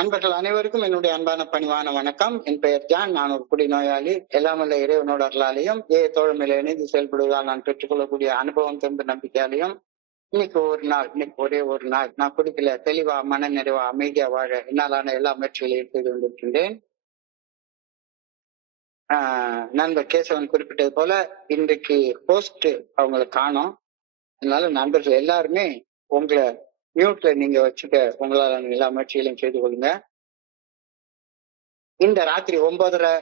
நண்பர்கள் அனைவருக்கும் என்னுடைய அன்பான பணிவான வணக்கம். என் பெயர் ஜான். நான் ஒரு குடிநோயாளி. எல்லாமல்ல இறைவனோட அருளாலையும் தோழமையில இணைந்து செயல்படுவதால் நான் பெற்றுக்கொள்ளக்கூடிய அனுபவம் திரும்ப நம்பிக்கையாலையும் இன்னைக்கு ஒரே ஒரு நாள் நான் குடிக்கல, தெளிவா மன நிறைவா அமைதியா வாழ என்னாலான எல்லா முயற்சிகளையும் செய்து கொண்டிருக்கின்றேன். நண்பர் கேசவன் குறிப்பிட்டது போல இன்றைக்கு போஸ்ட் அவங்களை காணோம். அதனால நண்பர்கள் எல்லாருமே உங்களை மியூட்ல நீங்க வச்சுக்க உங்களால எல்லா முயற்சிகளையும் செய்து கொள்ளுங்க. இந்த ராத்திரி 9:30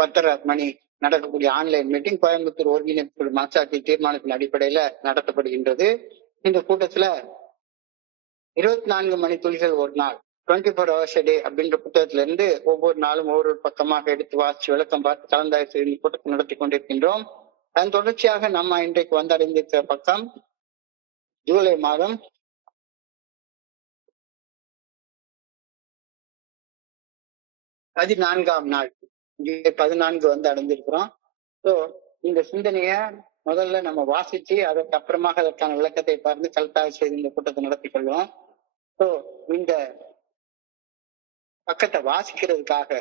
10:30 மணி நடக்கக்கூடிய ஆன்லைன் மீட்டிங் கோயம்புத்தூர் ஒருங்கிணைப்பு மனசாட்சி தீர்மானத்தின் அடிப்படையில நடத்தப்படுகின்றது. இந்த கூட்டத்துல 24 மணி துளிகள் ஒரு நாள் 24 hours a day அப்படின்ற புத்தகத்துல இருந்து ஒவ்வொரு நாளும் ஒவ்வொரு பக்கமாக எடுத்து வாசிச்சு விளக்கம் பார்த்து கலந்தாய்வு செய்து கூட்டத்தை நடத்தி கொண்டிருக்கின்றோம். அதன் தொடர்ச்சியாக நம்ம இன்றைக்கு வந்தடைந்திருக்கிற பக்கம் ஜூலை மாதம் 14ஆம் நாள், ஜூலை 14 வந்து அடைஞ்சிருக்கிறோம். ஸோ இந்த சிந்தனைய முதல்ல நம்ம வாசிச்சு அதற்கு அப்புறமாக அதற்கான விளக்கத்தை பார்த்து கலத்தாய்வு செய்து இந்த கூட்டத்தை நடத்தி கொள்வோம். ஸோ இந்த பக்கத்தை வாசிக்கிறதுக்காக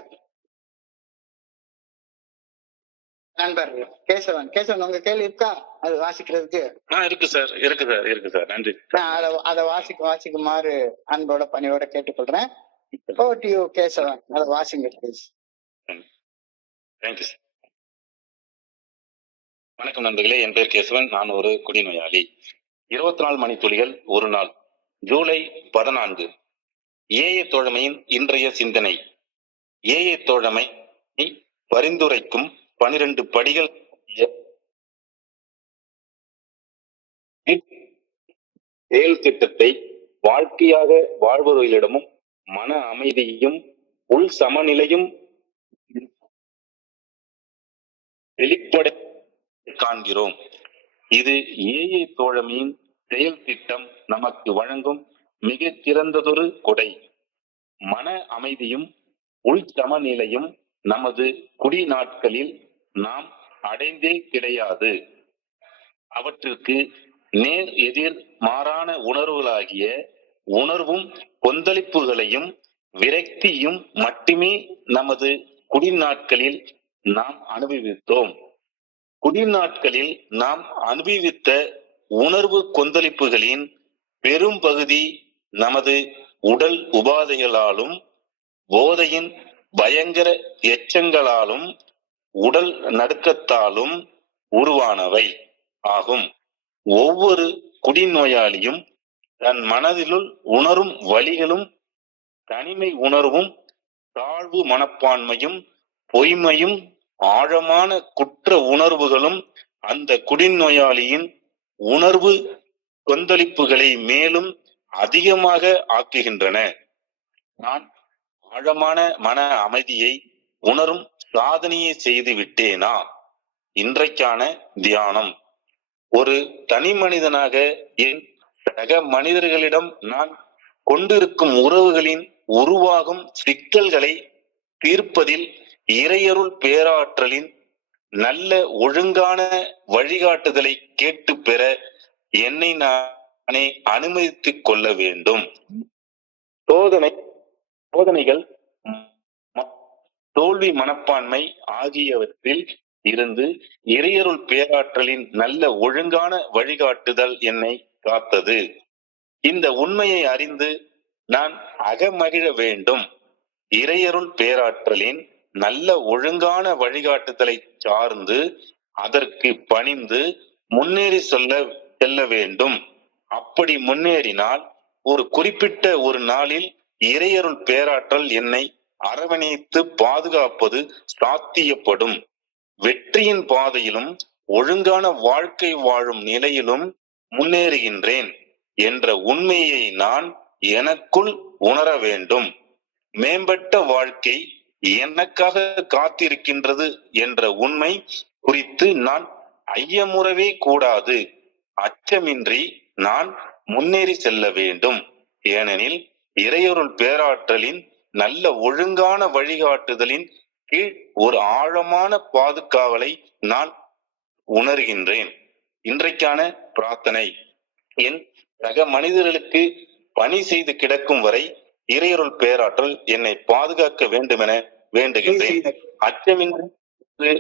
நண்பர் கேசவன் உங்க கேள்வி இருக்கா? அது வாசிக்கிறதுக்கு இருக்கு சார் நன்றி. அதை வாசிக்குமாறு அன்போட பணியோட கேட்டுக்கொள்றேன். கேசவன் அதை வாசிங்க ப்ளீஸ். Thank you sir. வணக்கம் நண்பர்களே, என் பேர் கேசவன். நான் ஒரு குடிநோயாளி. 24 மணி துளிகள் ஒரு நாள், ஜூலை 14. ஏஏ தோழமையின் இன்றைய சிந்தனை. ஏஏ தோழமை பரிந்துரைக்கும் 12 படிகள் செயல் திட்டத்தை வாழ்க்கையாக வாழ்பவர்களிடமும் மன அமைதியும் உள் சமநிலையும் வெளிப்படை காண்கிறோம். இது ஏஏ தோழமையின் செயல் திட்டம் நமக்கு வழங்கும் மிக சிறந்ததொரு கொடை. மன அமைதியும் உள் சமநிலையும் நமது குடி நாட்களில் நாம் அடைந்தே கிடையாது. அவற்றிற்கு நேர் எதிர் மாறான உணர்வுகளாகிய உணர்வும் கொந்தளிப்புகளையும் விரக்தியும் மட்டுமே நமது குடி நாட்களில் நாம் அனுபவித்தோம். குடி நாட்களில் நாம் அனுபவித்த உணர்வு கொந்தளிப்புகளின் பெரும் பகுதி நமது உடல் உபாதைகளாலும் போதையின் பயங்கர எச்சங்களாலும் உடல் நடுக்கத்தாலும் உருவானவை ஆகும். ஒவ்வொரு குடிநோயாளியும் தன் மனதிலுள் உணரும் வலிகளும் தனிமை உணர்வும் தாழ்வு மனப்பான்மையும் பொய்மையும் ஆழமான குற்ற உணர்வுகளும் அந்த குடிநோயாளியின் உணர்வு கொந்தளிப்புகளை மேலும் அதிகமாக ஆக்குகின்றன. நான் ஆழமான மன அமைதியை உணரும் சாதனையை செய்து விட்டேனா? இன்றைக்கான தியானம். ஒரு தனி மனிதனாக என் சக மனிதர்களிடம் நான் கொண்டிருக்கும் உறவுகளின் உருவாகும் சிக்கல்களை தீர்ப்பதில் இறையருள் பேராற்றலின் நல்ல ஒழுங்கான வழிகாட்டுதலை கேட்டு பெற என்னை நானே அனுமதித்துக் கொள்ள வேண்டும். சோதனைகள் தோல்வி மனப்பான்மை ஆகியவற்றில் இருந்து இறையருள் பேராற்றலின் நல்ல ஒழுங்கான வழிகாட்டுதல் என்னை காத்தது. இந்த உண்மையை அறிந்து நான் அகமகிழ வேண்டும். இறையருள் பேராற்றலின் நல்ல ஒழுங்கான வழிகாட்டுதலை சார்ந்து அதற்கு பணிந்து முன்னேறி செல்ல வேண்டும். அப்படி முன்னேறினால் ஒரு குறிப்பிட்ட ஒரு நாளில் இறையருள் பேராற்றல் என்னை அரவணைத்து பாதுகாப்பது சாத்தியப்படும். வெற்றியின் பாதையிலும் ஒழுங்கான வாழ்க்கை வாழும் நிலையிலும் முன்னேறுகின்றேன் என்ற உண்மையை நான் எனக்குள் உணர வேண்டும். மேம்பட்ட வாழ்க்கை எனக்காக காத்திருக்கின்றது என்ற உண்மை குறித்து நான் ஐயமுறவே கூடாது. அச்சமின்றி நான் முன்னேறி செல்ல வேண்டும். ஏனெனில் இறையருள் பேராற்றலின் நல்ல ஒழுங்கான வழிகாட்டுதலின் கீழ் ஒரு ஆழமான பாதுகாவலை நான் உணர்கின்றேன். இன்றைக்கான பிரார்த்தனை. என் சக மனிதர்களுக்கு பணி செய்து கிடக்கும் வரை இறையருள் பேராற்றல் என்னை பாதுகாக்க வேண்டுமென வேண்டுகின்றேன். அச்சமின்றி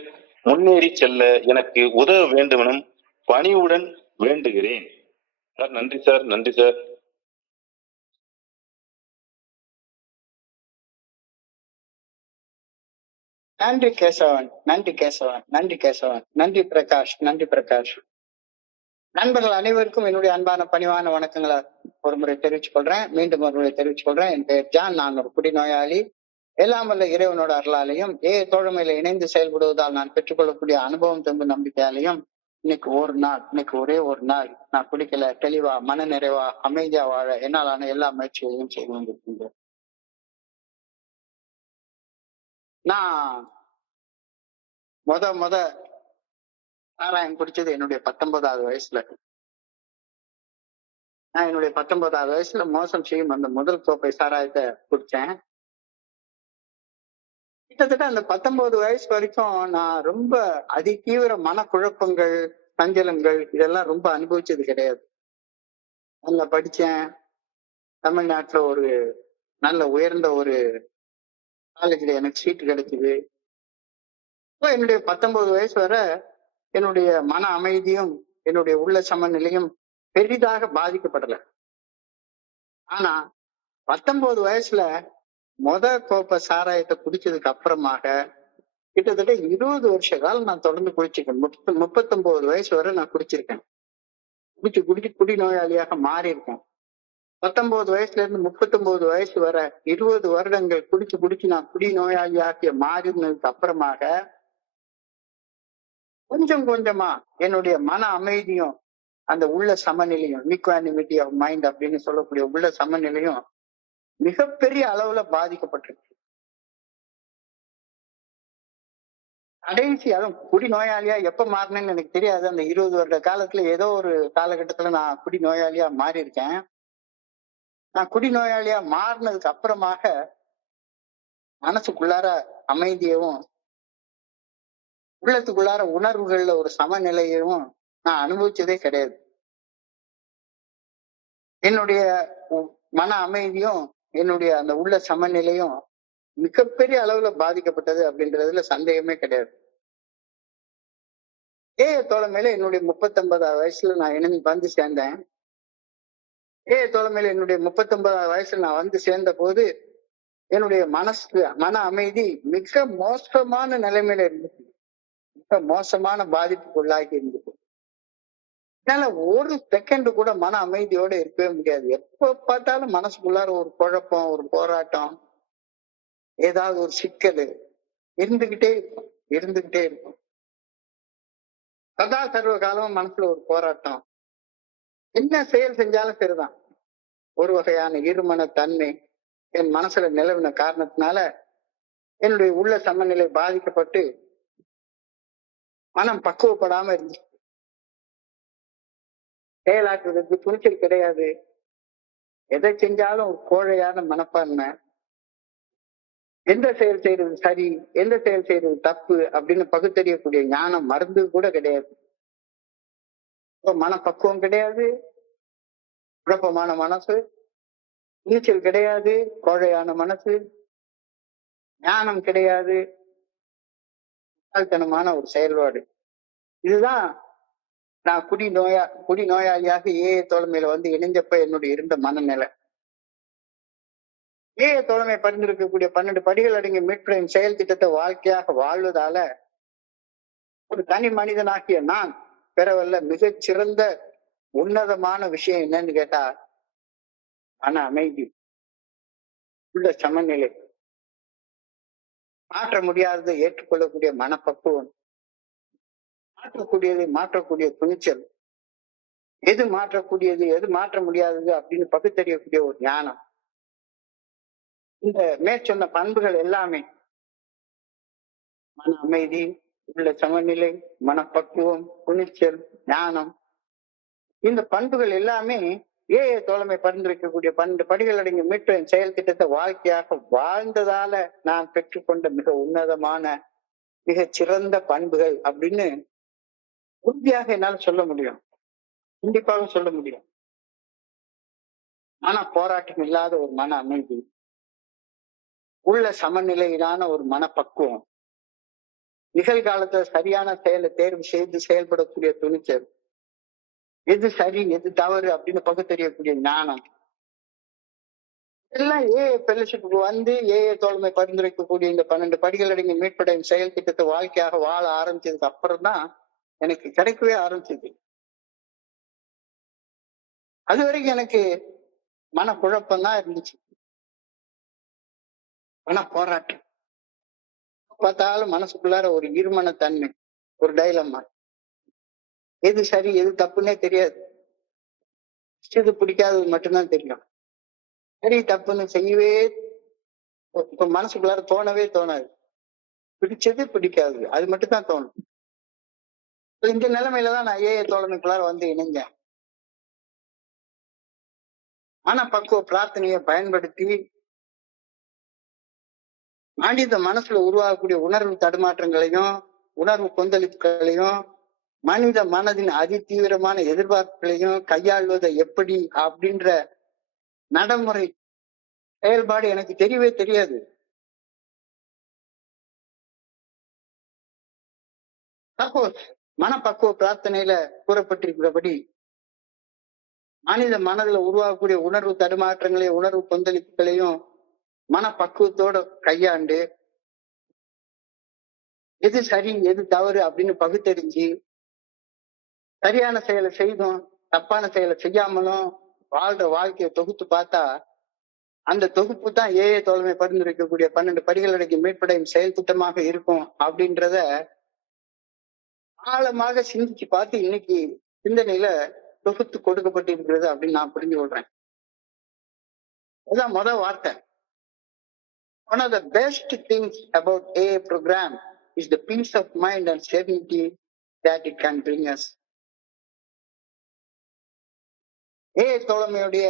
முன்னேறி செல்ல எனக்கு உதவ வேண்டுமெனும் பணிவுடன் வேண்டுகிறேன். சார் நன்றி சார், நன்றி சார். நன்றி கேசவன், நன்றி கேசவன், நன்றி கேசவன், நன்றி பிரகாஷ், நன்றி பிரகாஷ். நண்பர்கள் அனைவருக்கும் என்னுடைய அன்பான பணிவான வணக்கங்களை ஒரு முறை தெரிவித்துக் கொள்றேன். மீண்டும் ஒரு முறை தெரிவித்துக் கொள்றேன். என் பெயர் ஜான். நான் ஒரு குடிநோயாளி. எல்லாம் வல்ல இறைவனோட அருளாலையும் தோழமையில இணைந்து செயல்படுவதால் நான் பெற்றுக்கொள்ளக்கூடிய அனுபவம் தெம்பு நம்பிக்கையாலையும் இன்னைக்கு ஒரே ஒரு நாள் நான் குடிக்கல, தெளிவா மன நிறைவா அமைதியா வாழ என்னாலான எல்லா முயற்சிகளையும் செய்து கொண்டிருக்கின்றேன். நான் முத சாராயம் குடிச்சது என்னுடைய 19வது வயசுல. நான் என்னுடைய 19வது வயசுல மோசம் செய்யும் அந்த முதல் கோப்பை சாராயத்தை குடிச்சேன். கிட்டத்தட்ட அந்த 19 வயசு வரைக்கும் நான் ரொம்ப அதிதீவிர மனக்குழப்பங்கள், சஞ்சலங்கள் இதெல்லாம் ரொம்ப அனுபவிச்சது கிடையாது. நல்லா படிச்சேன். தமிழ்நாட்டுல ஒரு நல்ல உயர்ந்த ஒரு காலேஜ்ல எனக்கு சீட்டு கிடைக்குது. இப்போ என்னுடைய 19 வயசு வரை என்னுடைய மன அமைதியும் என்னுடைய உள்ள சமநிலையும் பெரிதாக பாதிக்கப்படல. ஆனா 19 வயசுல கோப்பை சாராயத்தை குடிச்சதுக்கு அப்புறமாக கிட்டத்தட்ட 20 வருஷ காலம் நான் தொடர்ந்து குடிச்சிருக்கேன். 39 வயசு வரை நான் குடிச்சிருக்கேன். குடி நோயாளியாக மாறி இருக்கேன். 19 வயசுல இருந்து 39 வயசு வரை 20 வருடங்கள் குடிச்சு நான் குடி நோயாளியாக மாறினதுக்கு அப்புறமாக கொஞ்சம் கொஞ்சமா என்னுடைய மன அமைதியும் அந்த உள்ள சமநிலையும், ஈக்வானிமிட்டி ஆஃப் மைண்ட் அப்படின்னு சொல்லக்கூடிய உள்ள சமநிலையும் மிகப்பெரிய அளவுல பாதிக்கப்பட்டிருக்கு. கடைசி அதுவும் குடி நோயாளியா எப்ப மாறினேன்னு எனக்கு தெரியாது. அந்த 20 வருட காலத்துல ஏதோ ஒரு காலகட்டத்துல நான் குடி நோயாளியா மாறி இருக்கேன். நான் குடி நோயாளியா மாறினதுக்கு அப்புறமாக மனசுக்குள்ளார அமைதியவும் உள்ளத்துக்குள்ளார உணர்வுகள்ல ஒரு சமநிலையவும் நான் அனுபவிச்சதே கிடையாது. என்னுடைய மன அமைதியும் என்னுடைய அந்த உள்ள சமநிலையும் மிகப்பெரிய அளவுல பாதிக்கப்பட்டது அப்படின்றதுல சந்தேகமே கிடையாது. தோழமையில என்னுடைய 39வது வயசுல நான் வந்து சேர்ந்தேன். தோழமையில என்னுடைய 39வது வயசுல நான் வந்து சேர்ந்த போது என்னுடைய மன அமைதி மிக மோசமான நிலைமையில இருந்துச்சு. மிக மோசமான பாதிப்புக்கு உள்ளாகி இருந்துச்சு. என்னால ஒரு செகண்ட் கூட மன அமைதியோட இருக்கவே முடியாது. எப்ப பார்த்தாலும் மனசுக்குள்ளார ஒரு குழப்பம், ஒரு போராட்டம், ஏதாவது ஒரு சிக்கல் இருந்துகிட்டே இருக்கும். சதா சர்வ காலமும் மனசுல ஒரு போராட்டம். என்ன செயல் செஞ்சாலும் சரிதான். ஒரு வகையான இருமன தன்மை என் மனசுல நிலவின காரணத்தினால என்னுடைய உள்ள சமநிலை பாதிக்கப்பட்டு மனம் பக்குவப்படாம இருந்துச்சு. செயலாற்றுவதற்கு துணிச்சல் கிடையாது. எதை செஞ்சாலும் ஒரு கோழையான மனப்பான்மை. எந்த செயல் செய்யறது சரி, எந்த செயல் செய்யறது தப்பு அப்படின்னு பகுத்தறியக்கூடிய ஞானம் மருந்து கூட கிடையாது. மனப்பக்குவம் கிடையாது, குழப்பமான மனசு, துணிச்சல் கிடையாது, கோழையான மனசு, ஞானம் கிடையாது, முட்டாள்தனமான ஒரு செயல்பாடு. இதுதான் நான் குடி நோயாளியாக தோழமையில வந்து இணைஞ்சப்ப என்னுடைய இருந்த மனநிலை. தோழமை பரிந்துரைக்கக்கூடிய 12 படிகள் அடங்கிய மீட்பின் செயல் திட்டத்தை வாழ்க்கையாக வாழ்வதால ஒரு தனி மனிதனாகிய நான் பெறவல்ல மிகச்சிறந்த உன்னதமான விஷயம் என்னன்னு கேட்டா மன அமைதி, உள்ள சமநிலை, மாற்ற முடியாததை ஏற்றுக்கொள்ளக்கூடிய மனப்பக்குவம், மாற்றக்கூடிய துணிச்சல், எது மாற்றக்கூடியது எது மாற்ற முடியாதது அப்படின்னு பகுத்தறியக்கூடிய ஒரு ஞானம். இந்த மேற்சொன்ன பண்புகள் எல்லாமே மன அமைதி, உள்ள சமநிலை, மனப்பக்குவம், துணிச்சல், ஞானம், இந்த பண்புகள் எல்லாமே தோழமை பரிந்துரைக்கக்கூடிய 12 படிகள் அடங்கிய மீட்பின் செயல் திட்டத்தை வாழ்க்கையாக வாழ்ந்ததால நான் பெற்றுக்கொண்ட மிக உன்னதமான மிகச்சிறந்த பண்புகள் அப்படின்னு உறுதியாக என்னால் சொல்ல முடியும். கண்டிப்பாக சொல்ல முடியும். ஆனா போராட்டம் இல்லாத ஒரு மன அமைதி, உள்ள சமநிலையிலான ஒரு மனப்பக்குவம், நிகழ்காலத்துல சரியான செயலை தேர்வு செய்து செயல்படக்கூடிய துணிச்சல், எது சரி எது தவறு அப்படின்னு பகுத்தறியக்கூடிய ஞானம், எல்லாம் ஃபெல்லோஷிப்புக்கு வந்து தோழமை பரிந்துரைக்கக்கூடிய இந்த 12 படிகள் அடங்கிய மீட்படையும் செயல் திட்டத்தை வாழ்க்கையாக வாழ ஆரம்பிச்சதுக்கு அப்புறம் தான் எனக்கு கிடைக்கவே ஆரம்பிச்சது. அது வரைக்கும் எனக்கு மனக்குழப்பம் தான் இருந்துச்சு, மன போராட்டம். பார்த்தாலும் மனசுக்குள்ளார ஒரு இருமன தன்மை, ஒரு டைலமா, எது சரி எது தப்புன்னே தெரியாது. இது பிடிக்காதது மட்டும்தான் தெரியும். சரி தப்புன்னு செய்யவே இப்ப மனசுக்குள்ளார தோணவே தோணாது. பிடிச்சது பிடிக்காது அது மட்டும் தான் தோணும். இந்த நிலைமையிலதான் நான் தோழமைக்குள்ளார வந்து இணைஞ்சேன். மனப்பக்குவ பிரார்த்தனையை பயன்படுத்தி மனித மனசுல உருவாகக்கூடிய உணர்வு தடுமாற்றங்களையும் உணர்வு கொந்தளிப்புகளையும் மனித மனதின் அதிதீவிரமான எதிர்பார்ப்புகளையும் கையாள்வதை எப்படி அப்படின்ற நடைமுறை செயல்பாடு எனக்கு தெரியவே தெரியாது. அப்போ மனப்பக்குவ பிரார்த்தனையில கூறப்பட்டிருக்கிறபடி மனித மனதுல உருவாகக்கூடிய உணர்வு தடுமாற்றங்களையும் உணர்வு கொந்தளிப்புகளையும் மனப்பக்குவத்தோட கையாண்டு எது சரி எது தவறு அப்படின்னு பகுத்தறிஞ்சு சரியான செயலை செய்தும் தப்பான செயலை செய்யாமலும் வாழ்ற வாழ்க்கையை தொகுத்து பார்த்தா அந்த தொகுப்பு தான் தோழமை பரிந்துரைக்கக்கூடிய 12 படிகள் அடங்கிய மீட்படையும் செயல் திட்டமாக இருக்கும் அப்படின்றத ஆழமாக சிந்திச்சு பார்த்து இன்னைக்கு சிந்தனையில தொகுத்து கொடுக்கப்பட்டிருக்கிறது அப்படின்னு நான் புரிஞ்சு கொள்றேன். அதுதான் முதல் வார்த்தை. One of the best things about AA program is the peace of mind and serenity that it can bring us. தோழமையுடைய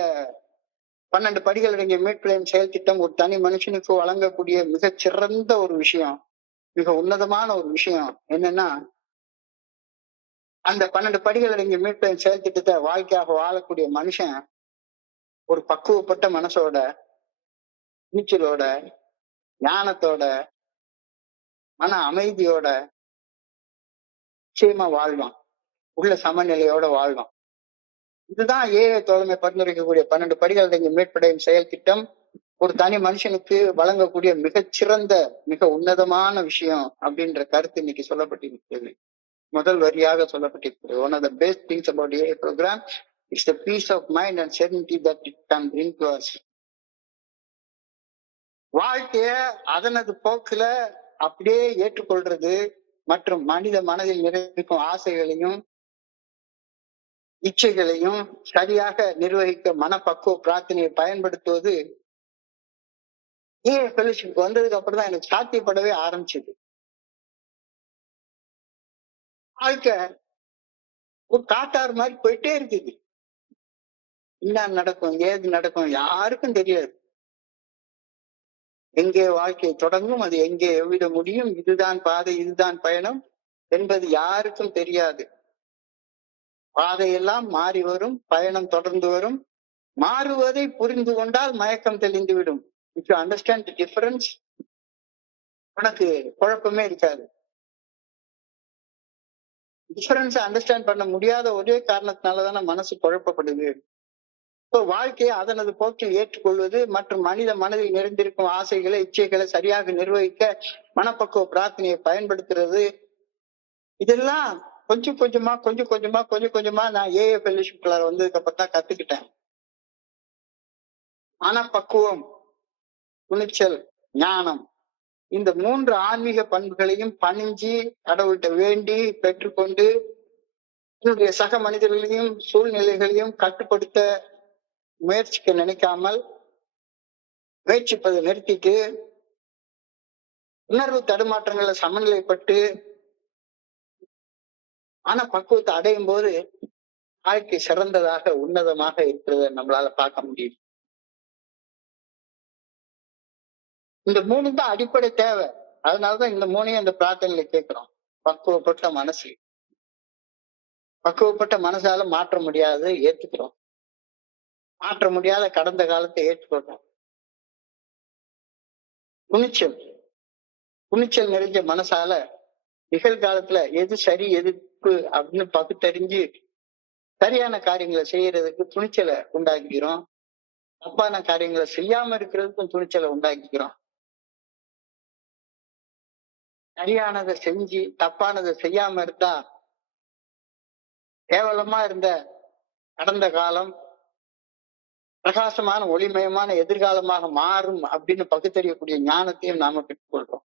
12 படிகள் அடங்கிய மீட்படையும் செயல் திட்டம் ஒரு தனி மனுஷனுக்கு வழங்கக்கூடிய மிகச்சிறந்த ஒரு விஷயம், மிக உன்னதமான ஒரு விஷயம் என்னன்னா, அந்த 12 படிகள் அடங்கிய மீட்படையும் செயல் திட்டத்தை வாழ்க்கையாக வாழக்கூடிய மனுஷன் ஒரு பக்குவப்பட்ட மனசோட, நீச்சலோட, ஞானத்தோட, மன அமைதியோட நிச்சயமா வாழ்வான், உள்ள சமநிலையோட வாழ்வான். இதுதான் தோழமை பரிந்துரைக்கக்கூடிய 12 படிகள் அடங்கிய மீட்படையும் செயல் திட்டம் ஒரு தனி மனுஷனுக்கு வழங்கக்கூடிய மிகச்சிறந்த மிக உன்னதமான விஷயம் அப்படின்ற கருத்து இன்னைக்கு சொல்லப்பட்டிருக்கிறது. முதல் வரியாக சொல்லப்பட்டிருக்கிறது. One of the best things about AA program is the peace of mind and serenity that it can bring to us. வாழ்க்கைய அதனது போக்குல அப்படியே ஏற்றுக்கொள்றது மற்றும் மனித மனதில் நிறைந்திருக்கும் ஆசைகளையும் இச்சைகளையும் சரியாக நிர்வகிக்க மனப்பக்குவ பிரார்த்தனையை பயன்படுத்துவது ஃபெல்லோஷிப் வந்ததுக்கு அப்புறம் தான் எனக்கு சாத்தியப்படவே ஆரம்பிச்சது. வாழ்க்கை ஒரு காட்டாறு மாதிரி போயிட்டே இருக்குது. என்ன நடக்கும் ஏது நடக்கும் யாருக்கும் தெரியாது. எங்கே வாழ்க்கை தொடங்கும், அது எங்கே எவ்விட முடியும், இதுதான் பாதை இதுதான் பயணம் என்பது யாருக்கும் தெரியாது. பாதையெல்லாம் மாறி வரும், பயணம் தொடர்ந்து வரும். மாறுவதை புரிந்து கொண்டால் மயக்கம் தெளிந்துவிடும். If you understand the difference, உனக்கு குழப்பமே இருக்காது. டிஃபரன்ஸ் அண்டர்ஸ்டாண்ட் பண்ண முடியாத ஒரே காரணத்தினாலதான மனசு குழப்பப்படுது. இப்போ வாழ்க்கையை அதனது போக்கில் ஏற்றுக்கொள்வது மற்றும் மனித மனதில் நிறைந்திருக்கும் ஆசைகளை இச்சைகளை சரியாக நிர்வகிக்க மனப்பக்குவ பிரார்த்தனையை பயன்படுத்துறது, இதெல்லாம் கொஞ்சம் கொஞ்சமா நான் ஃபெல்லோஷிப்ல வந்ததுக்கு அப்புறம் தான் கத்துக்கிட்டேன். மனப்பக்குவம், துணிச்சல், ஞானம், இந்த 3 ஆன்மீக பண்புகளையும் பணிஞ்சு கடவுள்கிட்ட வேண்டி பெற்றுக்கொண்டு என்னுடைய சக மனிதர்களையும் சூழ்நிலைகளையும் கட்டுப்படுத்த முயற்சிக்க நினைக்காமல் முயற்சிப்பதை நிறுத்திட்டு உணர்வு தடுமாற்றங்களை சமநிலைப்பட்டு மனப்பக்குவத்தை அடையும் போது வாழ்க்கை சிறந்ததாக உன்னதமாக இருக்கிறத நம்மளால பார்க்க முடியும். இந்த 3 தான் அடிப்படை தேவை. அதனாலதான் இந்த 3ஐயும் அந்த பிரார்த்தனையில கேட்கிறோம். பக்குவப்பட்ட மனசு, பக்குவப்பட்ட மனசால மாற்ற முடியாத ஏத்துக்கிறோம், மாற்ற முடியாத கடந்த காலத்தை ஏற்றுக்கொள்றோம். துணிச்சல் துணிச்சல் நிறைஞ்ச மனசால நிகழ்காலத்துல எது சரி எதிர்ப்பு அப்படின்னு பகுத்தறிஞ்சு சரியான காரியங்களை செய்யறதுக்கு துணிச்சலை உண்டாக்கிக்கிறோம். தப்பான காரியங்களை செய்யாம இருக்கிறதுக்கும் துணிச்சலை உண்டாக்கிக்கிறோம். சரியானதை செஞ்சு தப்பானதை செய்யாம இருந்தா கேவலமா இருந்த கடந்த காலம் பிரகாசமான ஒளிமயமான எதிர்காலமாக மாறும் அப்படின்னு பகுத்தறியக்கூடிய ஞானத்தையும் நாம பெற்றுக்கொள்றோம்.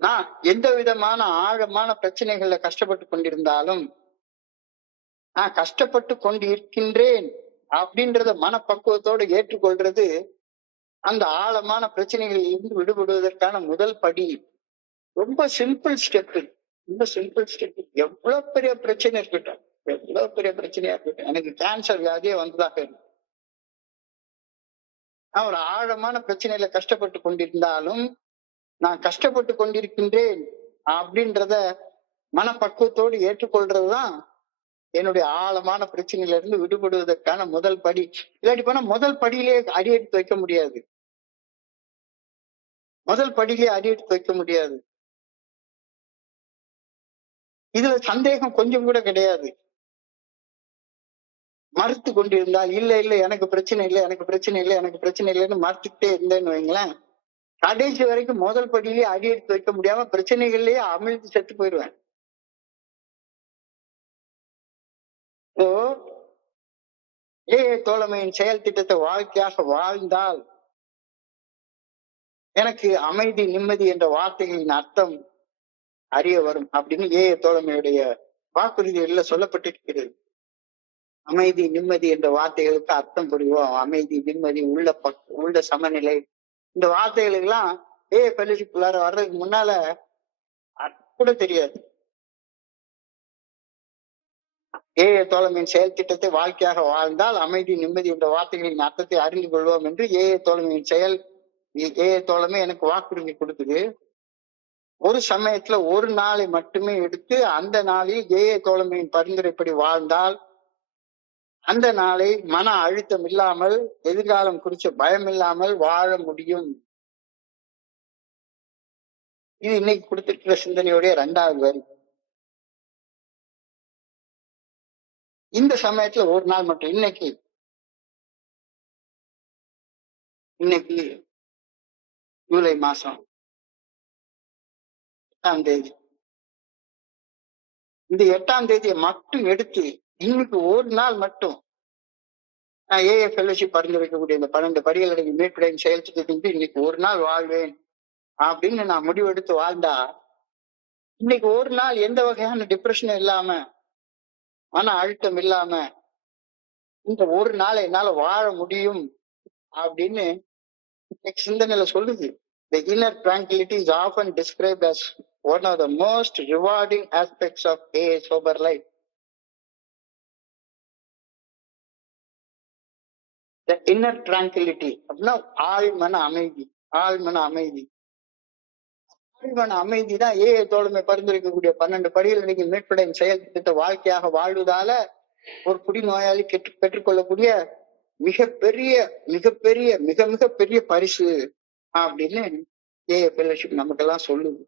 நான் எந்த விதமான ஆழமான பிரச்சனைகள்ல கஷ்டப்பட்டு கொண்டிருந்தாலும் நான் கஷ்டப்பட்டு கொண்டு இருக்கின்றேன் அப்படின்றத மனப்பக்குவத்தோடு ஏற்றுக்கொள்றது அந்த ஆழமான பிரச்சனைகளில் இருந்து விடுபடுவதற்கான முதல் படி. ரொம்ப சிம்பிள் ஸ்டெப். ரொம்ப சிம்பிள் ஸ்டெப். எவ்வளவு பெரிய பிரச்சனை இருக்கட்டும், எவ்வளவு பெரிய பிரச்சனையா இருக்கட்டும், எனக்கு கேன்சர் வியாதியே வந்ததாக இருக்கு, நான் ஒரு ஆழமான பிரச்சனையில கஷ்டப்பட்டு கொண்டிருந்தாலும் நான் கஷ்டப்பட்டு கொண்டிருக்கின்றேன் அப்படின்றத மனப்பக்குவத்தோடு ஏற்றுக்கொள்றதுதான் என்னுடைய ஆழமான பிரச்சனையில இருந்து விடுபடுவதற்கான முதல் படி. இல்லாட்டி போனா முதல் படியிலே அடி எடுத்து வைக்க முடியாது. முதல் படியிலே அடி எடுத்து வைக்க முடியாது. இதுல சந்தேகம் கொஞ்சம் கூட கிடையாது. மறுத்து கொண்டிருந்தால் இல்ல இல்ல எனக்கு பிரச்சனை இல்லை, எனக்கு பிரச்சனை இல்லை, எனக்கு பிரச்சனை இல்லைன்னு மறுத்துக்கிட்டே இருந்தேன்னு வைங்களேன், கடைசி வரைக்கும் முதல் படியிலேயே அடி எடுத்து வைக்க முடியாம பிரச்சனைகள்லயே அமிழ்ந்து செத்து போயிடுவேன். தோழமையின் செயல் திட்டத்தை வாழ்க்கையாக வாழ்ந்தால் எனக்கு அமைதி நிம்மதி என்ற வார்த்தைகளின் அர்த்தம் அறிய வரும் அப்படின்னு தோழமையுடைய வாக்குறுதிகளில் சொல்லப்பட்டிருக்கிறது. அமைதி நிம்மதி என்ற வார்த்தைகளுக்கு அர்த்தம் புரிவோம். அமைதி நிம்மதி உள்ள சமநிலை, இந்த வார்த்தைகளுக்கு எல்லாம் ஃபெலோஷிப்குள்ளார வர்றதுக்கு முன்னால கூட தெரியாது. தோழமையின் செயல் திட்டத்தை வாழ்க்கையாக வாழ்ந்தால் அமைதி நிம்மதி என்ற வார்த்தைகளின் அர்த்தத்தை அறிந்து கொள்வோம் என்று தோழமையின் செயல் தோழமை எனக்கு வாக்குறுதி கொடுக்குது. ஒரு சமயத்துல ஒரு நாளை மட்டுமே எடுத்து அந்த நாளில் தோழமையின் பரிந்துரைப்படி வாழ்ந்தால் அந்த நாளை மன அழுத்தம் இல்லாமல் எதிர்காலம் குறிச்ச பயம் இல்லாமல் வாழ முடியும். இது இன்னைக்கு கொடுத்திருக்கிற சிந்தனையுடைய 2வது வரி. இந்த சமயத்துல ஒரு நாள் மட்டும், இன்னைக்கு ஜூலை மாசம் 8ஆம் தேதி, இந்த 8ஆம் தேதியை மட்டும் எடுத்து இன்னைக்கு ஒரு நாள் மட்டும் நான் ஃபெலோஷிப் பரிந்துரைக்கக்கூடிய இந்த 12 படிகள் மீட்படையும் செயல் திட்டத்திற்கு இன்னைக்கு ஒரு நாள் வாழ்வேன் அப்படின்னு நான் முடிவெடுத்து வாழ்ந்தா இன்னைக்கு ஒரு நாள் எந்த வகையான டிப்ரெஷனும் இல்லாம மன அழுத்தம் இல்லாம இந்த ஒரு நாளை என்னால வாழ முடியும் அப்படின்னு சிந்தனையில சொல்லுது. The inner tranquility is often described as one of the most rewarding aspects of a sober life. The inner tranquility அப்படின்னா ஆழ்மன அமைதி. ஆழ்மன அமைதி ஆழ்மன அமைதி தான் தோழமை பரிந்துரைக்கக்கூடிய 12 படிகள் இன்னைக்கு மீட்படையும் செயல் திட்டத்தை வாழ்க்கையாக வாழ்வதால ஒரு குடிநோயாளி பெற்றுக்கொள்ளக்கூடிய மிகப்பெரிய மிகப்பெரிய மிக மிக பெரிய பரிசு அப்படின்னு ஃபெலோஷிப் நமக்கெல்லாம் சொல்லுது.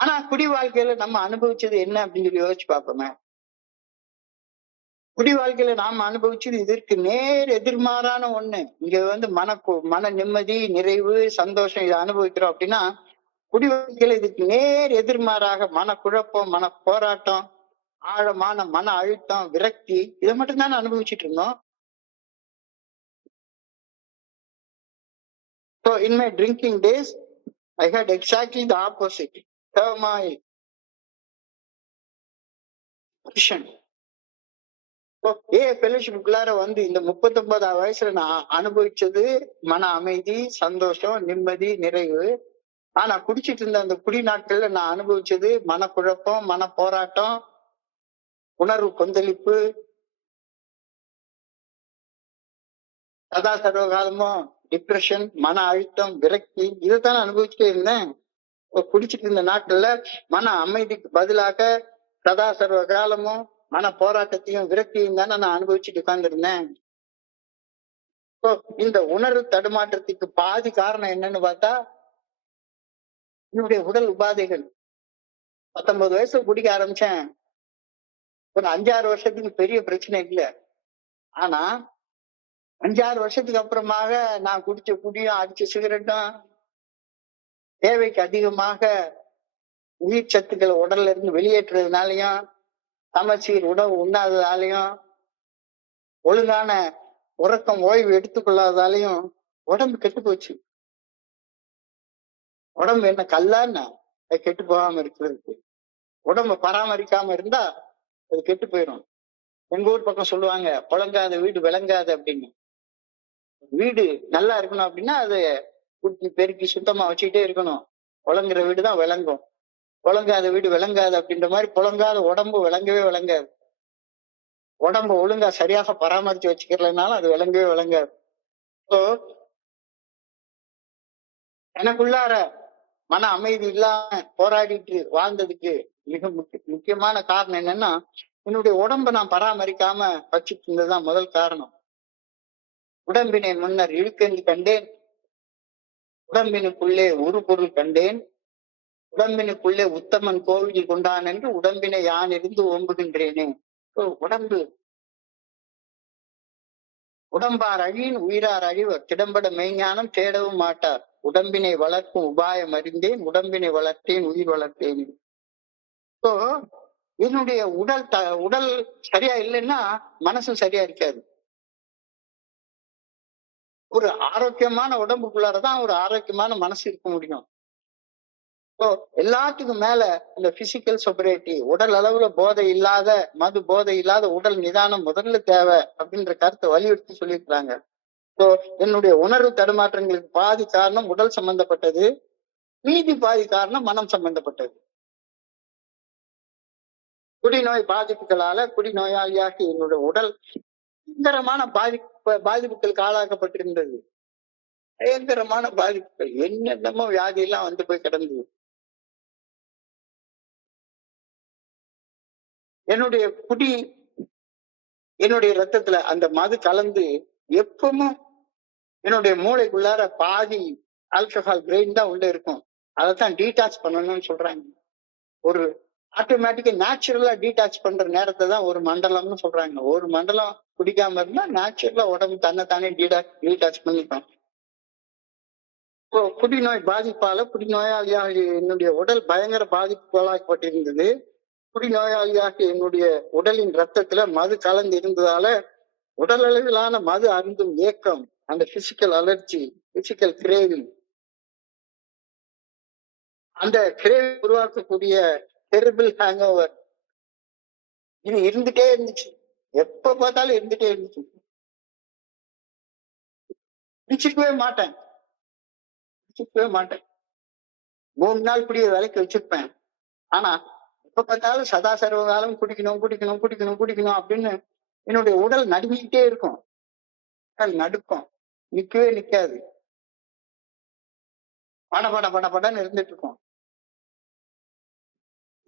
ஆனா குடி வாழ்க்கையில நம்ம அனுபவிச்சது என்ன அப்படின்னு சொல்லி யோசிச்சு பார்ப்போமே. குடி வாழ்க்கையில நாம அனுபவிச்சது இதற்கு நேர் எதிர்மாறான ஒண்ணு. இங்க மன நிம்மதி நிறைவு சந்தோஷம் இதை அனுபவிக்கிறோம் அப்படின்னா, குடி வாழ்க்கையில இதுக்கு நேர் எதிர்மாறாக மனக்குழப்பம் மன போராட்டம் ஆழமான மன அழுத்தம் விரக்தி இதை மட்டும் தானே அனுபவிச்சுட்டு இருந்தோம். So in my drinking days, I had exactly the opposite. Turmoil. ஃபெலோஷிப்புக்குள்ளார இந்த 39ஆவது வயசுல நான் அனுபவிச்சது மன அமைதி சந்தோஷம் நிம்மதி நிறைவு. ஆனா குடிச்சிட்டு இருந்த அந்த குடி நாட்கள்ல நான் அனுபவிச்சது மனக்குழப்பம் மன போராட்டம் உணர்வு கொந்தளிப்பு சதா சர்வகாலமும் டிப்ரெஷன் மன அழுத்தம் விரக்தி இதைத்தானே அனுபவிச்சுட்டே இருந்தேன். குடிச்சிட்டு இருந்த நாட்கள்ல மன அமைதிக்கு பதிலாக சதா சர்வ காலமும் மன போராட்டத்தையும் விரக்தியும் தானே நான் அனுபவிச்சுட்டு உட்கார்ந்துருந்தேன். So, இந்த உணர்வு தடுமாற்றத்துக்கு பாதி காரணம் என்னன்னு பார்த்தா என்னுடைய உடல் உபாதைகள். 19 வயசுல குடிக்க ஆரம்பிச்சேன். ஒரு 5-6 வருஷத்துக்கு பெரிய பிரச்சனை இல்லை. ஆனா 5-6 வருஷத்துக்கு அப்புறமாக நான் குடிச்ச குடியும் அடிச்ச சிகரெட்டும் தேவைக்கு அதிகமாக உயிர் சத்துக்களை உடல்ல இருந்து வெளியேற்றுறதுனாலயும், சமச்சீர் உணவு உண்ணாததாலையும், ஒழுங்கான உறக்கம் ஓய்வு எடுத்துக்கொள்ளாததாலையும் உடம்பு கெட்டு போச்சு. உடம்பு என்ன கல்லான்னு அது கெட்டு போகாம இருக்கிறதுக்கு. உடம்ப பராமரிக்காம இருந்தா அது கெட்டு போயிடும். எங்க ஊர் பக்கம் சொல்லுவாங்க, புழங்காத வீடு விளங்காது அப்படின்னு. வீடு நல்லா இருக்கணும் அப்படின்னா அது கூட்டி பெருக்கி சுத்தமா வச்சுக்கிட்டே இருக்கணும். புழங்குற வீடு தான் விளங்கும். புழங்காத வீடு விளங்காது அப்படின்ற மாதிரி புழங்காத உடம்பு விளங்கவே விளங்காது. உடம்பு ஒழுங்கா சரியாக பராமரிச்சு வச்சுக்கிறதுனால அது விளங்கவே விளங்காது. ஸோ எனக்குள்ளார மன அமைதி இல்லாம போராடிட்டு வாழ்ந்ததுக்கு மிக முக்கியமான காரணம் என்னன்னா, என்னுடைய உடம்பை நான் பராமரிக்காம வச்சுட்டு இருந்ததுதான் முதல் காரணம். உடம்பினை முன்னர் இழுக்கென்று கண்டேன், உடம்பினுக்குள்ளே ஒரு பொருள் கண்டேன், உடம்பினுக்குள்ளே உத்தமன் கோவில் கொண்டான் என்று உடம்பினை யான் இருந்து ஓம்புகின்றேனே. உடம்பார் அழியின் உயிரார் அழிவர், திடம்பட மெய்ஞானம் தேடவும் மாட்டார். உடம்பினை வளர்க்கும் உபாயம் அறிந்தேன், உடம்பினை வளர்த்தேன், உயிர் வளர்த்தேன். ஸோ என்னுடைய உடல் சரியா இல்லைன்னா மனசும் சரியா இருக்காது. ஒரு ஆரோக்கியமான உடம்புக்குள்ளாரதான் ஒரு ஆரோக்கியமான மனசு இருக்க முடியும். ஸோ எல்லாத்துக்கும் மேல இந்த பிசிக்கல் சொபரேட்டி, உடல் அளவுல போதை இல்லாத, மது போதை இல்லாத உடல் நிதானம் முதல்ல தேவை அப்படின்ற கருத்தை வலியுறுத்தி சொல்லியிருக்கிறாங்க. ஸோ என்னுடைய உணர்வு தடுமாற்றங்களுக்கு பாதி காரணம் உடல் சம்பந்தப்பட்டது, மீதி பாதி காரணம் மனம் சம்பந்தப்பட்டது. குடிநோய் பாதிப்புகளால குடிநோயாளியாக என்னுடைய உடல் பயங்கரமான பாதிப்புகளுக்கு ஆளாக்கப்பட்டிருந்தது. பயங்கரமான பாதிப்புகள், என்னென்னமோ வியாதி எல்லாம் வந்து போய் கிடந்தது. என்னுடைய குடி, என்னுடைய ரத்தத்துல அந்த மது கலந்து எப்பவும் என்னுடைய மூளைக்குள்ளார பாதி ஆல்கஹால் பிரெயின் தான் உள்ள இருக்கும். அதைத்தான் டீடாச் பண்ணணும்னு சொல்றாங்க. ஒரு ஆட்டோமேட்டிக்கா நேச்சுரலா டீடாச் பண்ற நேரத்தை தான் ஒரு மண்டலம்னு சொல்றாங்க. ஒரு மண்டலம் குடிக்காம இருந்தா நேச்சுரலா உடம்பு தன்னைத்தானே டீடாச் பண்ணிக்கும். குடிநோய் பாதிப்பால குடிநோயாளியாக என்னுடைய உடல் பயங்கர பாதிப்புகளாக்கப்பட்டிருந்தது. குடிநோயாளியாக என்னுடைய உடலின் ரத்தத்துல மது கலந்து இருந்ததால உடல் அளவிலான மது அருந்தும் ஏக்கம், அந்த பிசிக்கல் அலர்ஜி, பிசிக்கல் கிரேவிங், அந்த கிரேவிங் உருவாக்கக்கூடிய டெரிபிள் ஹேங் ஓவர் இது இருந்துட்டே இருந்துச்சு. எப்ப பார்த்தாலும் இருந்துட்டே இருந்துச்சு. பிடிச்சிக்கவே மாட்டேன். 3 நாள் குடிய விலைக்கு வச்சிருப்பேன். ஆனா எப்ப பார்த்தாலும் சதா சர்வ காலம் குடிக்கணும் குடிக்கணும் குடிக்கணும் குடிக்கணும் அப்படின்னு என்னுடைய உடல் நடுங்கிட்டே இருக்கும். நடுக்கும், நிக்கவே நிக்காது, படன்னு இருந்துட்டு இருக்கும்.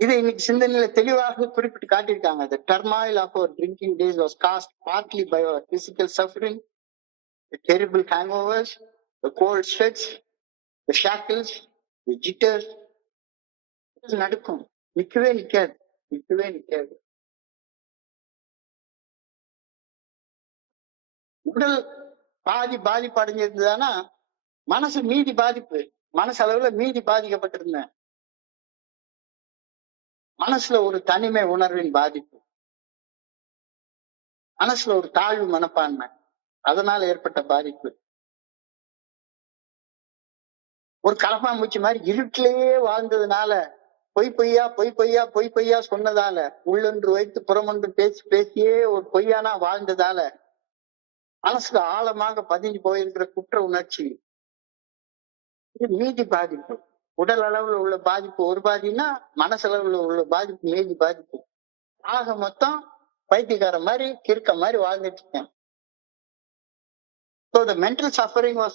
இது இன்னைக்கு சிந்தனையில தெளிவாக குறிப்பிட்டு காட்டியிருக்காங்க. The turmoil of our drinking days was caused partly by our physical suffering, the terrible hangovers, the cold sweats, the shackles, the jitters. நடுக்கும், நிக்கவே நிக்காது. உடல் பாதிப்பு அடைஞ்சிருந்ததுன்னா மனசு மீதி பாதிப்பு, மனசு அளவுல மீதி பாதிக்கப்பட்டிருந்தேன். மனசுல ஒரு தனிமை உணர்வின் பாதிப்பு, மனசுல ஒரு தாழ்வு மனப்பான்மை, அதனால ஏற்பட்ட பாதிப்பு. ஒரு கலப்பாம்பூச்சி மாதிரி இருட்டிலேயே வாழ்ந்ததுனால, பொய் பொய்யா சொன்னதால, உள்ளொன்று வைத்து புறமொன்று பேசியே ஒரு பொய்யானா வாழ்ந்ததால மனசுல ஆழமாக பதிஞ்சு போயிருக்கிற குற்ற உணர்ச்சி, இது மீதி பாதிப்பு. உடல் அளவுல உள்ள பாதிப்பு ஒரு பாதினா, மனசளவுல உள்ள பாதிப்பு மீதி பாதிப்பு. ஆக மொத்தம் பைத்தியக்கார மாதிரி கிறுக்க மாதிரி வாழ்ந்துட்டு இருக்கேன். So the mental suffering was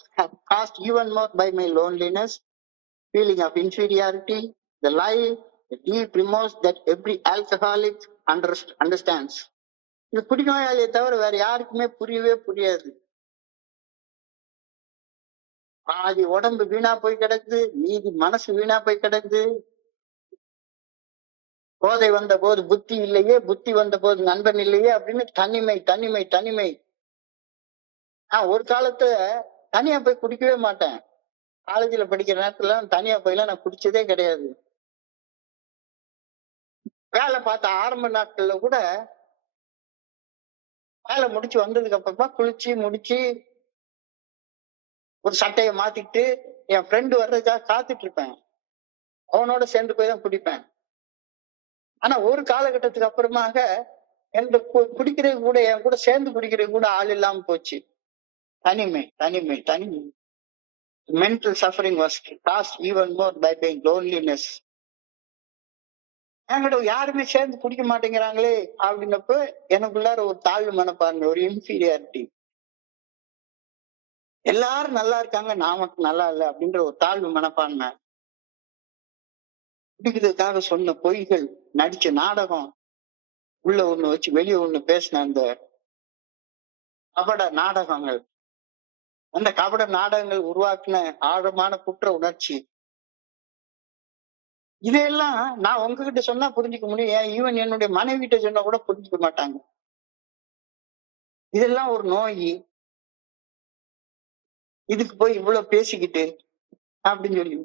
caused even more by my loneliness, feeling of inferiority, the lie, the deep remorse that every alcoholic understands. இது குடிநோயாளியை தவிர வேற யாருக்குமே புரியவே புரியாது. பாதி உடம்பு வீணா போய் கிடக்குது, மீதி மனசு வீணா போய் கிடக்குது. போதை வந்த போது புத்தி இல்லையே, புத்தி வந்த போது நண்பன் இல்லையே அப்படின்னு தனிமை தனிமை தனிமை. நான் ஒரு காலத்துல தனியா போய் குடிக்கவே மாட்டேன். காலேஜ்ல படிக்கிற நேரத்துல தனியா போயெல்லாம் நான் குடிச்சதே கிடையாது. வேலை பார்த்த ஆரம்ப நாட்கள்ல கூட வேலை முடிச்சு வந்ததுக்கு அப்புறமா குளிச்சு முடிச்சு ஒரு சட்டையை மாத்திட்டு என் ஃப்ரெண்டு வர்றதுக்காக காத்துட்டு இருப்பேன். அவனோட சேர்ந்து போய் தான் குடிப்பேன். ஆனா ஒரு காலகட்டத்துக்கு அப்புறமாக எனக்கு குடிக்கிறது கூட என் கூட சேர்ந்து குடிக்கிறது கூட ஆள் இல்லாம போச்சு. தனிமை தனிமை தனிமை. Mental suffering was caused even more by being loneliness. என்கிட்ட யாருமே சேர்ந்து குடிக்க மாட்டேங்கிறாங்களே அப்படின்னப்ப எனக்குள்ளார ஒரு தாழ்வு மனப்பான்மை, ஒரு இன்ஃபீரியாரிட்டி. எல்லாரும் நல்லா இருக்காங்க, நான் மட்டும் நல்லா இல்லை அப்படின்ற ஒரு தாழ்வு மனப்பான்மை. குடிக்கிறதுக்காக சொன்ன பொய்கள், நடிச்ச நாடகம், உள்ள ஒண்ணு வச்சு வெளியே ஒண்ணு பேசின அந்த கபட நாடகங்கள், அந்த கபட நாடகங்கள் உருவாக்குன ஆழமான குற்ற உணர்ச்சி, இதையெல்லாம் நான் உங்ககிட்ட சொன்னா புரிஞ்சுக்க முடியும். ஈவன் என்னுடைய மனைவி கிட்ட சொன்னா கூட புரிஞ்சுக்க மாட்டாங்க. இதெல்லாம் ஒரு நோய், இதுக்கு போய் இவ்வளவு பேசிக்கிட்டு அப்படின்னு சொல்லி.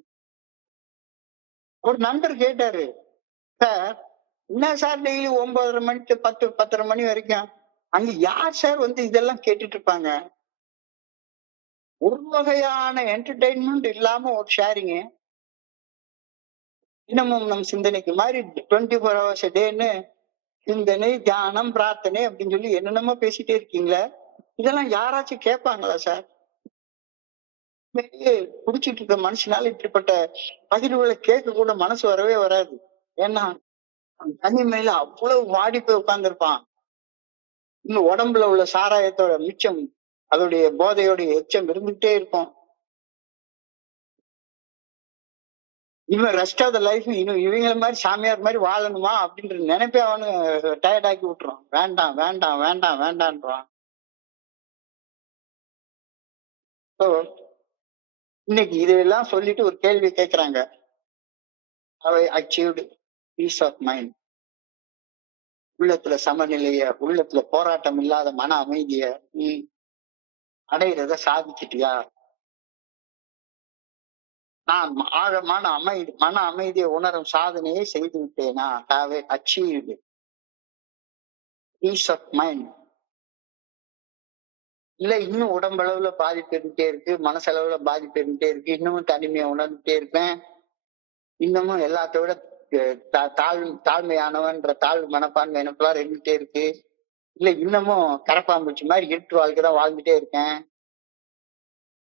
ஒரு நண்பர் கேட்டாரு, சார் என்ன சார் டெய்லி 9:30 மணிக்கு 10:30 மணி வரைக்கும் அங்க யார் சார் வந்து இதெல்லாம் கேட்டுட்டு இருப்பாங்க? ஒரு வகையான என்டர்டைன்மெண்ட் இல்லாம ஒரு ஷேரிங், தினமும் நம் சிந்தனைக்கு மாதிரி 24 hours a டேன்னு சிந்தனை, தியானம், பிரார்த்தனை அப்படின்னு சொல்லி என்னென்னமோ பேசிட்டே இருக்கீங்களே, இதெல்லாம் யாராச்சும் கேட்பாங்களா சார்? குடிச்சிட்டு இருக்க மனுஷனால இப்படிப்பட்ட பகிர்வுகளை கேட்க கூட மனசு வரவே வராது. ஏன்னா தனிமையில அவ்வளவு வாடி போய் உட்கார்ந்துருப்பான். இன்னும் உடம்புல உள்ள சாராயத்தோட மிச்சம், அதோடைய போதையோடைய எச்சம் இருந்துகிட்டே இருக்கும். இவன் ரெஸ்ட் ஆஃப் த லைஃப் இன்னும் இவங்கள மாதிரி சாமியார் மாதிரி வாழணுமா அப்படின்ற நினைப்பே அவனு டயர்ட் ஆக்கி விட்டுறான். வேண்டாம் வேண்டாம் வேண்டாம் வேண்டான்றான். இன்னைக்கு இதெல்லாம் சொல்லிட்டு ஒரு கேள்வி கேட்கிறாங்க, அவை அச்சீவ்டு பீஸ் ஆஃப் மைண்ட், உள்ளத்துல சமநிலைய, உள்ளத்துல போராட்டம் இல்லாத மன அமைதிய நீ அடையிறத சாதிச்சிட்டியா? நான் ஆழமான மன அமைதியை உணரும் சாதனையை செய்து விட்டேனா? Have achieved peace of mind. இல்ல இன்னும் உடம்பளவுல பாதிப்பு இருந்துட்டே இருக்கு, மனசளவுல பாதிப்பு இருந்துட்டே இருக்கு, இன்னமும் தனிமையை உணர்ந்துட்டே இருப்பேன், இன்னமும் எல்லாத்தோட தாழ்மையானவன்ற தாழ்வு மனப்பான்மை எனக்குள்ளார இருந்துட்டே இருக்கு, இல்ல இன்னமும் கரப்பாம்பூச்சி மாதிரி இருட்டு வாழ்க்கைதான் வாழ்ந்துட்டே இருக்கேன்,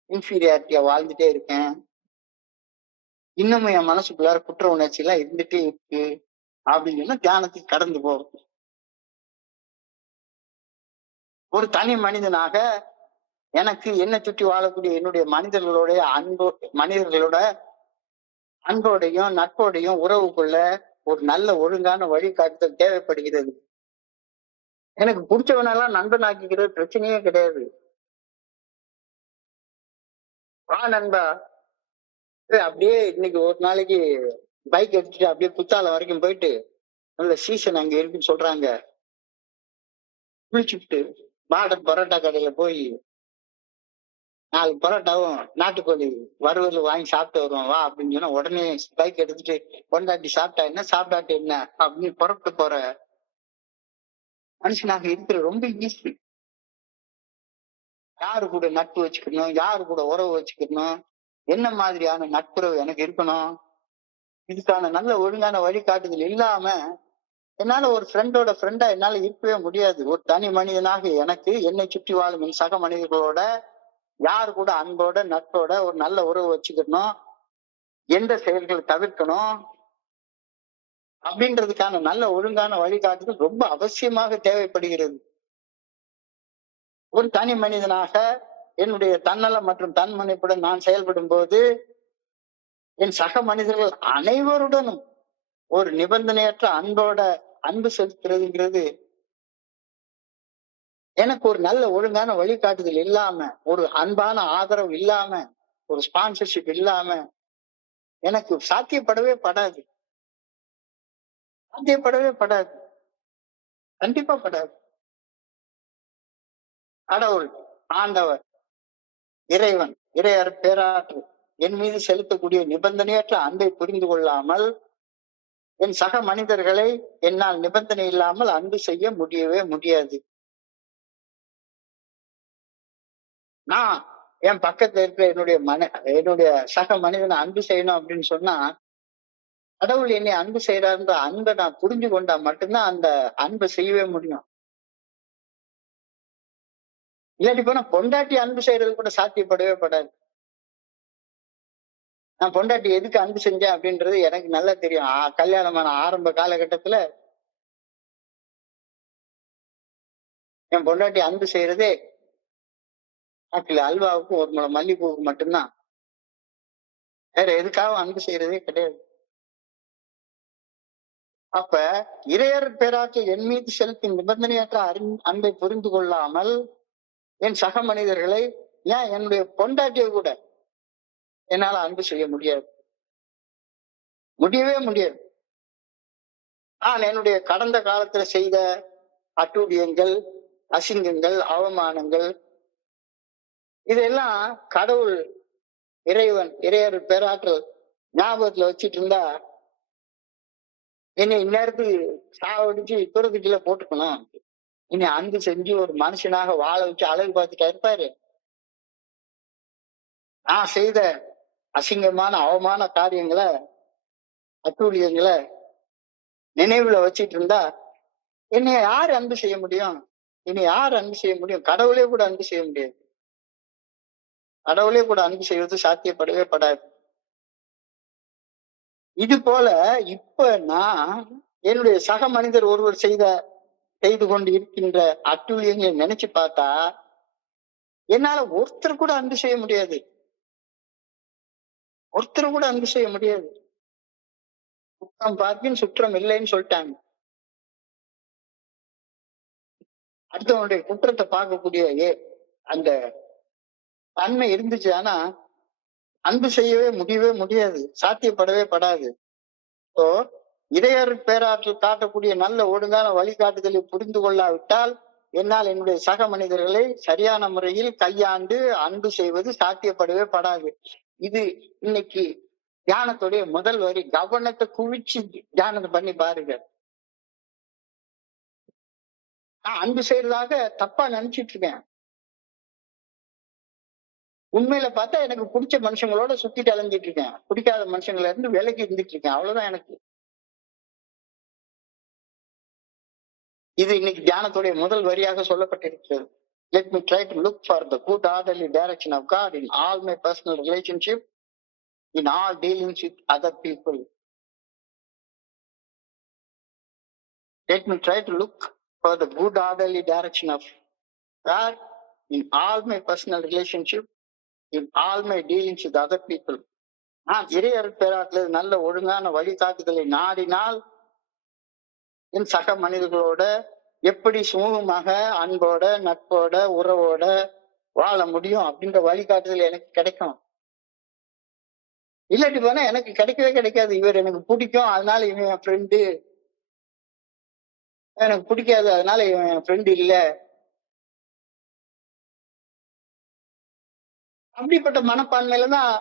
இன்ஃபீரியாரிட்டியா வாழ்ந்துட்டே இருக்கேன், இன்னமும் என் மனசுக்குள்ளார குற்ற உணர்ச்சி எல்லாம் இருந்துட்டே இருக்கு அப்படின்னு தியானத்துக்கு கடந்து போகும். ஒரு தனி மனிதனாக எனக்கு என்னை சுற்றி வாழக்கூடிய என்னுடைய மனிதர்களோட அன்போடையும் நட்போடையும் உறவுக்குள்ள ஒரு நல்ல ஒழுங்கான வழிகாட்டுதல் தேவைப்படுகிறது. எனக்கு பிடிச்சவனெல்லாம் நண்பன் ஆக்கிக்கிறது பிரச்சனையே கிடையாது. வா நண்பா, அப்படியே இன்னைக்கு ஒரு நாளைக்கு பைக் எடுத்துட்டு அப்படியே குத்தாலம் வரைக்கும் போயிட்டு, நல்ல சீசன் அங்க இருக்குன்னு சொல்றாங்க, குளிச்சுட்டு பார்டர் பரோட்டா கடையில போய் 4 பரோட்டாவும் நாட்டுக்கோழி வறுவல் வாங்கி சாப்பிட்டு வருவோம் வா அப்படின்னு சொன்னா, உடனே பைக் எடுத்துட்டு கொண்டாட்டி சாப்பிட்டா என்ன சாப்பிட்டாட்டு என்ன அப்படின்னு புறப்பட்டு போற மனுஷனாக இருக்கிற ரொம்ப ஈஸி. யாரு கூட நட்பு வச்சுக்கணும், யாரு கூட உறவு வச்சுக்கணும், என்ன மாதிரியான நட்புறவு எனக்கு இருக்கணும், இதுக்கான நல்ல ஒழுங்கான வழிகாட்டுதல் இல்லாம என்னால ஒரு ஃப்ரெண்டோட ஃப்ரெண்டா என்னால இருக்கவே முடியாது. ஒரு தனி மனிதனாக எனக்கு என்னை சுற்றி வாழும் என் சக மனிதர்களோட யாரு கூட அன்போட நட்போட ஒரு நல்ல உறவு வச்சுக்கணும், எந்த செயல்களை தவிர்க்கணும் அப்படின்றதுக்கான நல்ல ஒழுங்கான வழிகாட்டுதல் ரொம்ப அவசியமாக தேவைப்படுகிறது. ஒரு தனி மனிதனாக என்னுடைய தன்னலம் மற்றும் தன்முனைப்புடன் நான் செயல்படும் போது என் சக மனிதர்கள் அனைவருடனும் ஒரு நிபந்தனையற்ற அன்பு செலுத்துறதுங்கிறது எனக்கு ஒரு நல்ல ஒழுங்கான வழிகாட்டுதல் இல்லாம, ஒரு அன்பான ஆதரவு இல்லாம ஒரு ஸ்பான்சர்ஷிப் இல்லாம எனக்கு சாத்தியப்படவே படாது. சாத்தியப்படவே படாது. கண்டிப்பா படாது. கடவுள், ஆண்டவர், இறைவன், இறையர் பேராற்று என் மீது செலுத்தக்கூடிய நிபந்தனையற்ற அன்பை புரிந்து கொள்ளாமல் என் சக மனிதர்களை என்னால் நிபந்தனை இல்லாமல் அன்பு செய்ய முடியவே முடியாது. நான் என் பக்கத்துல இருக்கிற என்னுடைய சக மனிதனை அன்பு செய்யணும் அப்படின்னு சொன்னா, கடவுள் என்னை அன்பு செய்யறாருன்ற அன்பை நான் புரிஞ்சு கொண்டா மட்டும்தான் அந்த அன்பை செய்யவே முடியும். இல்லாட்டி போனா பொண்டாட்டி அன்பு செய்யறது கூட சாத்தியப்படவே படாது. நான் பொண்டாட்டி எதுக்கு அன்பு செஞ்சேன் அப்படின்றது எனக்கு நல்லா தெரியும். கல்யாணமான ஆரம்ப காலகட்டத்துல என் பொண்டாட்டி அன்பு செய்யறதே நாட்டில் அல்வாவுக்கும் ஒரு முளை மல்லிப்பூவுக்கு மட்டும்தான். வேற எதுக்காகவும் அன்பு செய்யறதே கிடையாது. அப்ப இறையர் பேராற்றல் என் மீது செலுத்தும் நிபந்தனையற்ற அன்பை புரிந்து கொள்ளாமல் என் சக மனிதர்களை, ஏன் என்னுடைய பொண்டாட்டியை கூட என்னால அன்பு செய்ய முடியாது. முடியவே முடியாது. நான் என்னுடைய கடந்த காலத்துல செய்த அட்டூழியங்கள், அசிங்கங்கள், அவமானங்கள், இதெல்லாம் கடவுள், இறைவன், இறையர் பேராற்றல் ஞாபகத்துல வச்சிட்டு இருந்தா என்னை இந்நேரத்துக்கு சாவடிச்சு துறதுக்குள்ள போட்டுக்கணும். இனி அன்பு செஞ்சு ஒரு மனுஷனாக வாழ வச்சு அழகு பார்த்துட்டா இருப்பாரு. நான் செய்த அசிங்கமான அவமான காரியங்களை, அட்டூழியங்களை நினைவுல வச்சிட்டு இருந்தா என்னை யார் அன்பு செய்ய முடியும்? என்னை யார் அன்பு செய்ய முடியும்? கடவுளே கூட அன்பு செய்ய முடியாது. கடவுளே கூட அன்பு செய்வது சாத்தியப்படவே படாது. இது போல இப்ப நான் என்னுடைய சக மனிதர் ஒருவர் செய்து கொண்டு இருக்கின்ற அட்டூழியங்களை நினைச்சு பார்த்தா என்னால ஒருத்தர் கூட அன்பு செய்ய முடியாது. ஒருத்தர் கூட அன்பு செய்ய முடியாது. குற்றம் பார்க்கின் சுற்றம் இல்லைன்னு சொல்லிட்டாங்க. அடுத்தவனுடைய குற்றத்தை பார்க்கக்கூடிய அந்த தன்மை இருந்துச்சு. ஆனா அன்பு செய்யவே முடியாது. சாத்தியப்படவே படாது. இப்போ இறையர் பேராற்றல் காட்டக்கூடிய நல்ல ஒழுங்கான வழிகாட்டுதலை புரிந்து கொள்ளாவிட்டால் என்னால் என்னுடைய சக மனிதர்களை சரியான முறையில் கையாண்டு அன்பு செய்வது சாத்தியப்படவே படாது. இது இன்னைக்கு தியானத்துடைய முதல் வரி. கவனத்தை குவிச்சு தியானத்தை பண்ணி பாருங்க. நான் அன்பு செய்யறதாக தப்பா நினைச்சிட்டு இருக்கேன். உண்மையில பார்த்தா எனக்கு பிடிச்ச மனுஷங்களோட சுத்திட்டு அலைஞ்சிட்டு இருக்கேன். பிடிக்காத மனுஷங்கள இருந்து விலகி இருந்துட்டு இருக்கேன். அவ்வளவுதான் எனக்கு. இது இன்னைக்கு தியானத்துடைய முதல் வரியாக சொல்லப்பட்டிருக்கிறது. Let me try to look for the good orderly direction of God in all my personal relationship, in all dealings with other people. Let me try to look for the good orderly direction of God in all my personal relationship, in all my dealings with other people. நான் இறையர் பேராற்றல் நல்ல ஒழுங்கான வழிகாட்டுதலை நாடினால் என் சக மனிதர்களோட எப்படி சுமூகமாக அன்போட, நட்போட, உறவோட வாழ முடியும் அப்படின்ற வழிகாட்டுதல் எனக்கு கிடைக்கும். இல்லாட்டி போனா எனக்கு கிடைக்கவே கிடைக்காது. இவர் எனக்கு பிடிக்கும் அதனால இவன் என் ஃப்ரெண்டு, எனக்கு பிடிக்காது அதனால இவன் என் ஃப்ரெண்டு இல்ல. அப்படிப்பட்ட மனப்பான்மையில தான்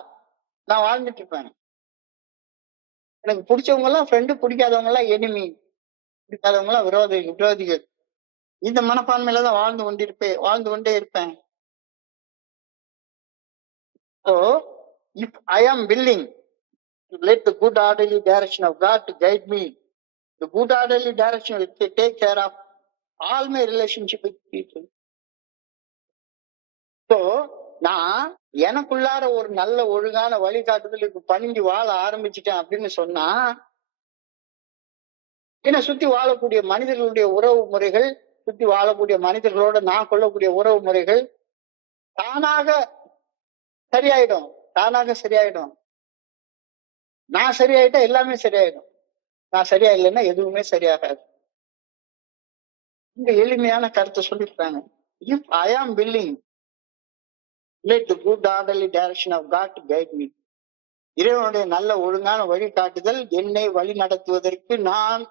நான் வாழ்ந்துட்டு இருப்பேன். எனக்கு பிடிச்சவங்க எல்லாம் ஃப்ரெண்டு, பிடிக்காதவங்க எல்லாம் எனிமி, பிடிக்காதவங்க எல்லாம் விரோதிகள். இந்த மனப்பான்மையில தான் வாழ்ந்து கொண்டே இருப்பேன். So, if I am willing to let the good orderly direction of God to guide me, the good orderly direction will take care of all my relationship with people. So, நான் எனக்குள்ளார ஒரு நல்ல ஒழுங்கான வழிகாட்டுதலுக்கு பணிஞ்சு வாழ ஆரம்பிச்சுட்டேன் அப்படின்னு சொன்னா, என்னை சுத்தி வாழக்கூடிய மனிதர்களுடைய உறவு முறைகள், சுத்தி வாழக்கூடிய மனிதர்களோட நான் கொள்ளக்கூடிய உறவு முறைகள் தானாக சரியாயிடும். நான் சரியாயிட்டா எல்லாமே சரியாயிடும். நான் சரியா இல்லைன்னா எதுவுமே சரியாகாது. இந்த எளிமையான கருத்தை சொல்லிருக்காங்க. If I am willing Let the good orderly direction of God to guide me. இறைவனுடைய நல்ல ஒழுங்கான வழிகாட்டுதல் என்னை வழி நடத்துவதற்கு நான்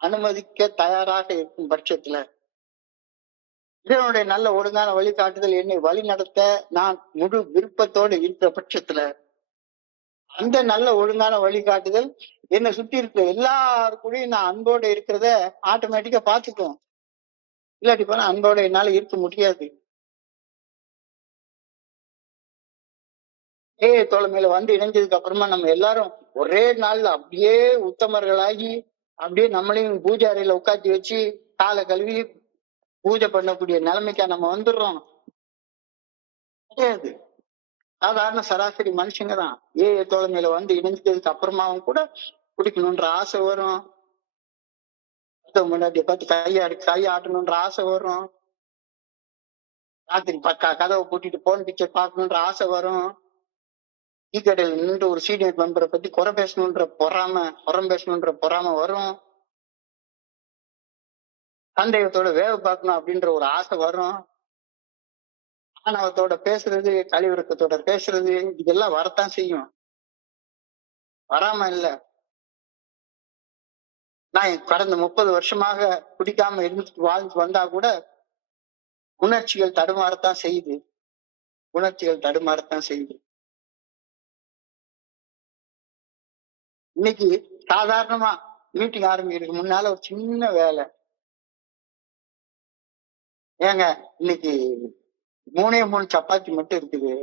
அனுமதிக்க தயாராக இருக்கும் பட்சத்துல, இறைவனுடைய நல்ல ஒழுங்கான வழிகாட்டுதல் என்னை வழி நடத்த நான் முழு விருப்பத்தோடு இருக்கிற பட்சத்துல, அந்த நல்ல ஒழுங்கான வழிகாட்டுதல் என்னை சுத்தி இருக்கிற எல்லாருக்கூடயும் நான் அன்போட இருக்கிறத ஆட்டோமேட்டிக்கா பாத்துக்கும். இல்லாட்டி போனா அன்போட என்னால இருக்க முடியாது. தோழமையில வந்து இணைஞ்சதுக்கு அப்புறமா நம்ம எல்லாரும் ஒரே நாள்ல அப்படியே உத்தமர்களாகி அப்படியே நம்மளையும் பூஜை அறையில உட்காந்து வச்சு காலை கழுவி பூஜை பண்ணக்கூடிய நிலைமைக்கா நம்ம வந்துடுறோம்? கிடையாது. சாதாரண சராசரி மனுஷங்க தான். தோழமையில வந்து இணைஞ்சதுக்கு அப்புறமாவும் கூட குடிக்கணும்ன்ற ஆசை வரும், முன்னாடி பார்த்து கையாட்டணும்ன்ற ஆசை வரும், ராத்திரி கதவை பூட்டிட்டு போன் பிக்சர் பார்க்கணுன்ற ஆசை வரும், டீ கடையில் நின்று ஒரு சீனியர் மெம்பரை பத்தி புறம் பேசணுன்ற பொறாம வரும், சந்தேகத்தோட வேலை பார்க்கணும் அப்படின்ற ஒரு ஆசை வரும், ஆணவத்தோட பேசுறது, கழிவிறக்கத்தோட பேசுறது, இதெல்லாம் வரத்தான் செய்யும். வராம இல்ல. நான் கடந்த 30 வருஷமாக குடிக்காம இருந்துட்டு வாழ்ந்து வந்தா கூட உணர்ச்சிகள் தடுமாறத்தான் செய்யுது. இன்னைக்கு சாதாரணமா மீட்டிங் ஆரம்பிக்கிறதுக்கு முன்னால ஒரு சின்ன வேலை, ஏங்க இன்னைக்கு 3 சப்பாத்தி மட்டும் இருக்குது,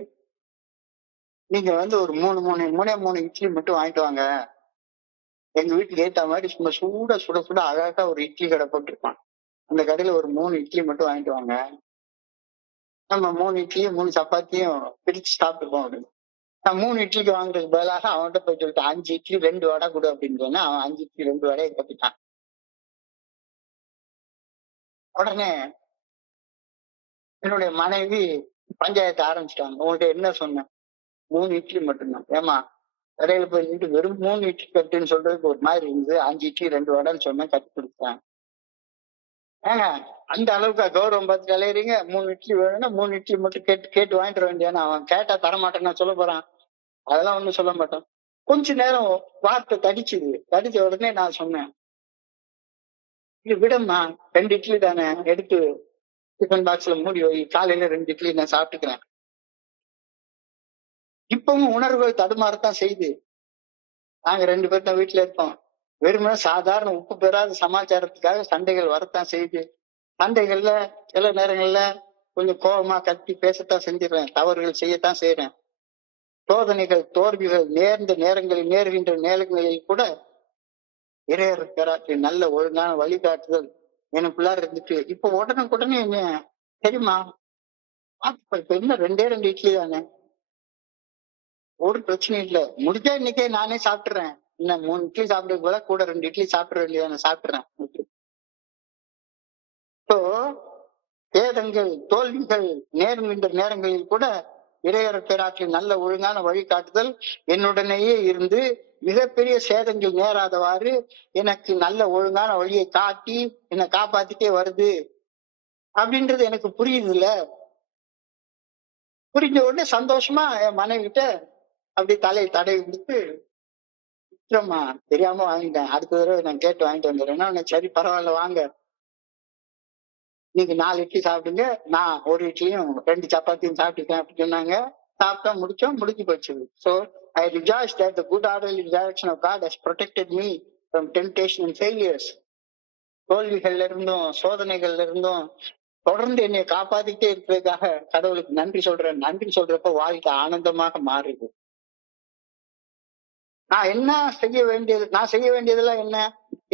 நீங்க வந்து ஒரு 3 இட்லி மட்டும் வாங்கிட்டு வாங்க, எங்க வீட்டுக்கு ஏத்த மாதிரி சும்மா சுட அழகா ஒரு இட்லி கடை போட்டிருப்பான், அந்த கடையில ஒரு 3 இட்லி மட்டும் வாங்கிட்டு வாங்க, நம்ம 3 இட்லியும் 3 சப்பாத்தியும் பிரிச்சு சாப்பிட்டுப்போம் அப்படின்னு. நான் 3 இட்லிக்கு வாங்குறதுக்கு பதிலாக அவன்கிட்ட போய் சொல்லிட்டு 5 இட்லி 2 வடை கொடு அப்படின்னு சொன்னா அவன் 5 இட்லி 2 வடையை கட்டிட்டான். உடனே என்னுடைய மனைவி பஞ்சாயத்து ஆரம்பிச்சிட்டாங்க. உங்கள்கிட்ட என்ன சொன்னேன்? 3 இட்லி மட்டும்தான். ஏமா கடையில போய் நின்று வெறும் 3 இட்லி கட்டுன்னு சொல்றதுக்கு ஒரு மாதிரி இருந்து 5 இட்லி 2 வடைன்னு சொன்னேன், கட்டி கொடுத்தேன். ஏங்க அந்த அளவுக்கு கௌரவம் பார்த்துட்டு அலையறீங்க? 3 இட்லி வேணும்னா 3 இட்லி மட்டும் கேட்டு வாங்கிட்டு வேண்டியானு. அவன் கேட்டா தரமாட்டேன்னு சொல்ல போறான்? அதெல்லாம் ஒண்ணும் சொல்ல மாட்டான். கொஞ்ச நேரம் வார்த்தை தடிச்ச உடனே நான் சொன்னேன், இது விடம்மா, 2 இட்லி தானே, எடுத்து டிஃபன் பாக்ஸ்ல மூடி வை, காலையில 2 இட்லி நான் சாப்பிட்டுக்கிறேன். இப்பவும் உணர்வுகள் தடுமாறத்தான் செய்யுது. நாங்க 2 பேர் தான் வீட்டுல இருக்கோம். வெறுமனே சாதாரண உப்பு பெறாத சமாச்சாரத்துக்காக சண்டைகள் வரத்தான் செய்யுது. சண்டைகள்ல சில நேரங்கள்ல கொஞ்சம் கோபமா கத்தி பேசத்தான் செஞ்சிடறேன், தவறுகள் செய்யத்தான் செய்யறேன். சோதனைகள் தோல்விகள் நேர்கின்ற நேரங்களில் கூட இறையருக்கு நல்ல ஒழுங்கான வழிகாட்டுதல் எனக்குள்ளார இருந்துட்டு இப்ப உடனே என்ன தெரியுமா, இப்ப என்ன 2 இட்லி தானே, ஒரு பிரச்சனையும் இல்ல, முடிஞ்சா இன்னைக்கே நானே சாப்பிட்டுறேன், இன்னும் 3 இட்லி சாப்பிடுறது போல கூட 2 இட்லி சாப்பிட வேண்டியதானே, சாப்பிட்டுறேன். இப்போ சேதங்கள் தோல்விகள் நேர்கின்ற நேரங்களில் கூட இறையற பேராற்றில் நல்ல ஒழுங்கான வழிகாட்டுதல் என்னுடனேயே இருந்து மிகப்பெரிய சேதங்கள் நேராதவாறு எனக்கு நல்ல ஒழுங்கான வழியை காட்டி என்னை காப்பாத்திட்டே வருது அப்படின்றது எனக்கு புரியுது இல்ல. புரிஞ்ச உடனே சந்தோஷமா என் மனைவிட்ட அப்படி தலையை தடவி கொடுத்து, தெரியாம வாங்கிட்டேன், அடுத்த தடவை நான் கேட்டு வாங்கிட்டு வந்துடுறேன்னா, சரி பரவாயில்ல வாங்க, நீங்க 4 இட்லி சாப்பிடுங்க, நான் 1 இட்லியும் 2 சப்பாத்தியும் சாப்பிட்டுக்கேன் அப்படின்னு சொன்னாங்க. சாப்பிட்டா முடிஞ்சு போச்சு. So I rejoice that the good orderly direction of God has protected me from temptation and failures. தோல்விகள்ல இருந்தும் சோதனைகள்ல இருந்தும் தொடர்ந்து என்னை காப்பாத்திட்டே இருக்கிறதுக்காக கடவுளுக்கு நன்றி சொல்றப்ப வாழ்க்கை ஆனந்தமாக மாறுது. நான் செய்ய வேண்டியதெல்லாம் என்ன?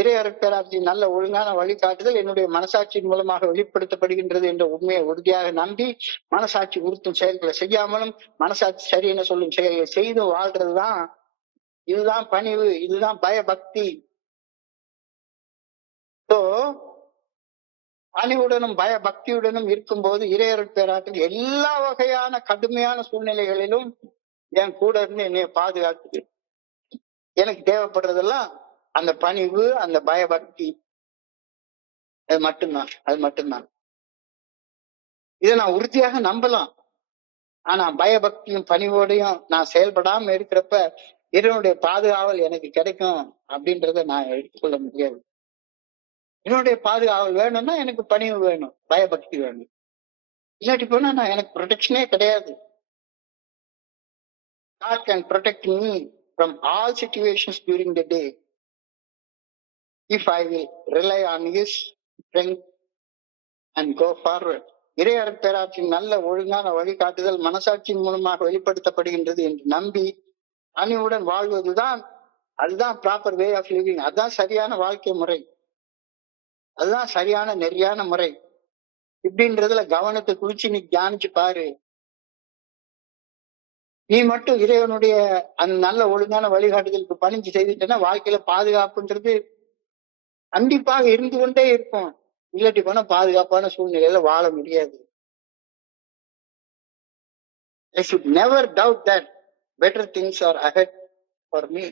இறையறப்பேராட்சி நல்ல ஒழுங்கான வழிகாட்டுதல் என்னுடைய மனசாட்சியின் மூலமாக வெளிப்படுத்தப்படுகின்றது என்ற உண்மையை உறுதியாக நம்பி மனசாட்சி உறுத்தும் செயல்களை செய்யாமலும் மனசாட்சி சரி என சொல்லும் செயல்களை செய்து வாழ்றதுதான். இதுதான் பணிவு, இதுதான் பயபக்தி. பணிவுடனும் பயபக்தியுடனும் இருக்கும்போது இறையறப்பேராற்றில் எல்லா வகையான கடுமையான சூழ்நிலைகளிலும் என் கூட இருந்து என்னைய பாதுகாக்குது. எனக்கு தேவைப்படுறதெல்லாம் அந்த பணிவு, அந்த பயபக்தி, அது மட்டும்தான். இதை நான் உறுதியாக நம்பலாம். ஆனா பயபக்தியும் பணிவோடையும் நான் செயல்படாம இருக்கிறப்ப இறைவனுடைய பாதுகாவல் எனக்கு கிடைக்கும் அப்படின்றத நான் எடுத்துக்கொள்ள முடியாது. என்னுடைய பாதுகாவல் வேணும்னா எனக்கு பணிவு வேணும், பயபக்தி வேணும். இல்லாட்டி போனா நான் எனக்கு ப்ரொடெக்ஷனே கிடையாது. God can protect me from all situations during the day if I will rely on his strength and go forward. இறையர் பேராற்றின் நல்ல ஒழுங்கான வழிகாட்டுதல் மனசாட்சியின் மூலமாக வெளிப்படுத்தப்படுகின்றது என்று நம்பி அணிவுடன் வாழ்வதுதான், அதுதான் ப்ராப்பர் வே ஆஃப் லிவிங். அதுதான் சரியான வாழ்க்கை முறை, அதுதான் சரியான நெறியான முறை. இப்படின்றதுல கவனத்தை குறிச்சு நீ தியானிச்சு பாரு. நீ மட்டும் இறைவனுடைய அந்த நல்ல ஒழுங்கான வழிகாட்டுதலுக்கு பணிஞ்சு செய்துட்டேன்னா வாழ்க்கையில பாதுகாப்புன்றது கண்டிப்பாக இருந்து கொண்டே இருக்கும். இல்லாட்டி போனா பாதுகாப்பான சூழ்நிலையில வாழ முடியாது. I should never doubt that better things are ahead for me.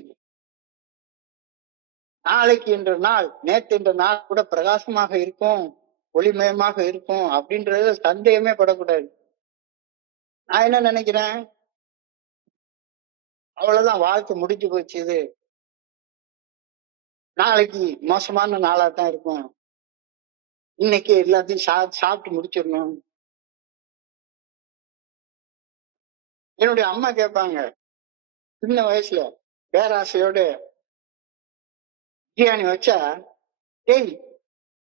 நாளைக்கு என்ற நாள், நேற்று என்ற நாள் கூட பிரகாசமாக இருக்கும், ஒளிமயமாக இருக்கும் அப்படின்றது சந்தேகமே படக்கூடாது. நான் என்ன நினைக்கிறேன், அவ்வளவுதான், வாழ்க்கை முடிஞ்சு போச்சு, இது நாளைக்கு மோசமான நாளா தான் இருக்கும், இன்னைக்கு எல்லாத்தையும் சாப்பிட்டு முடிச்சிடணும். என்னுடைய அம்மா கேட்பாங்க சின்ன வயசுல பேராசையோட பிரியாணி வச்சா, டேய்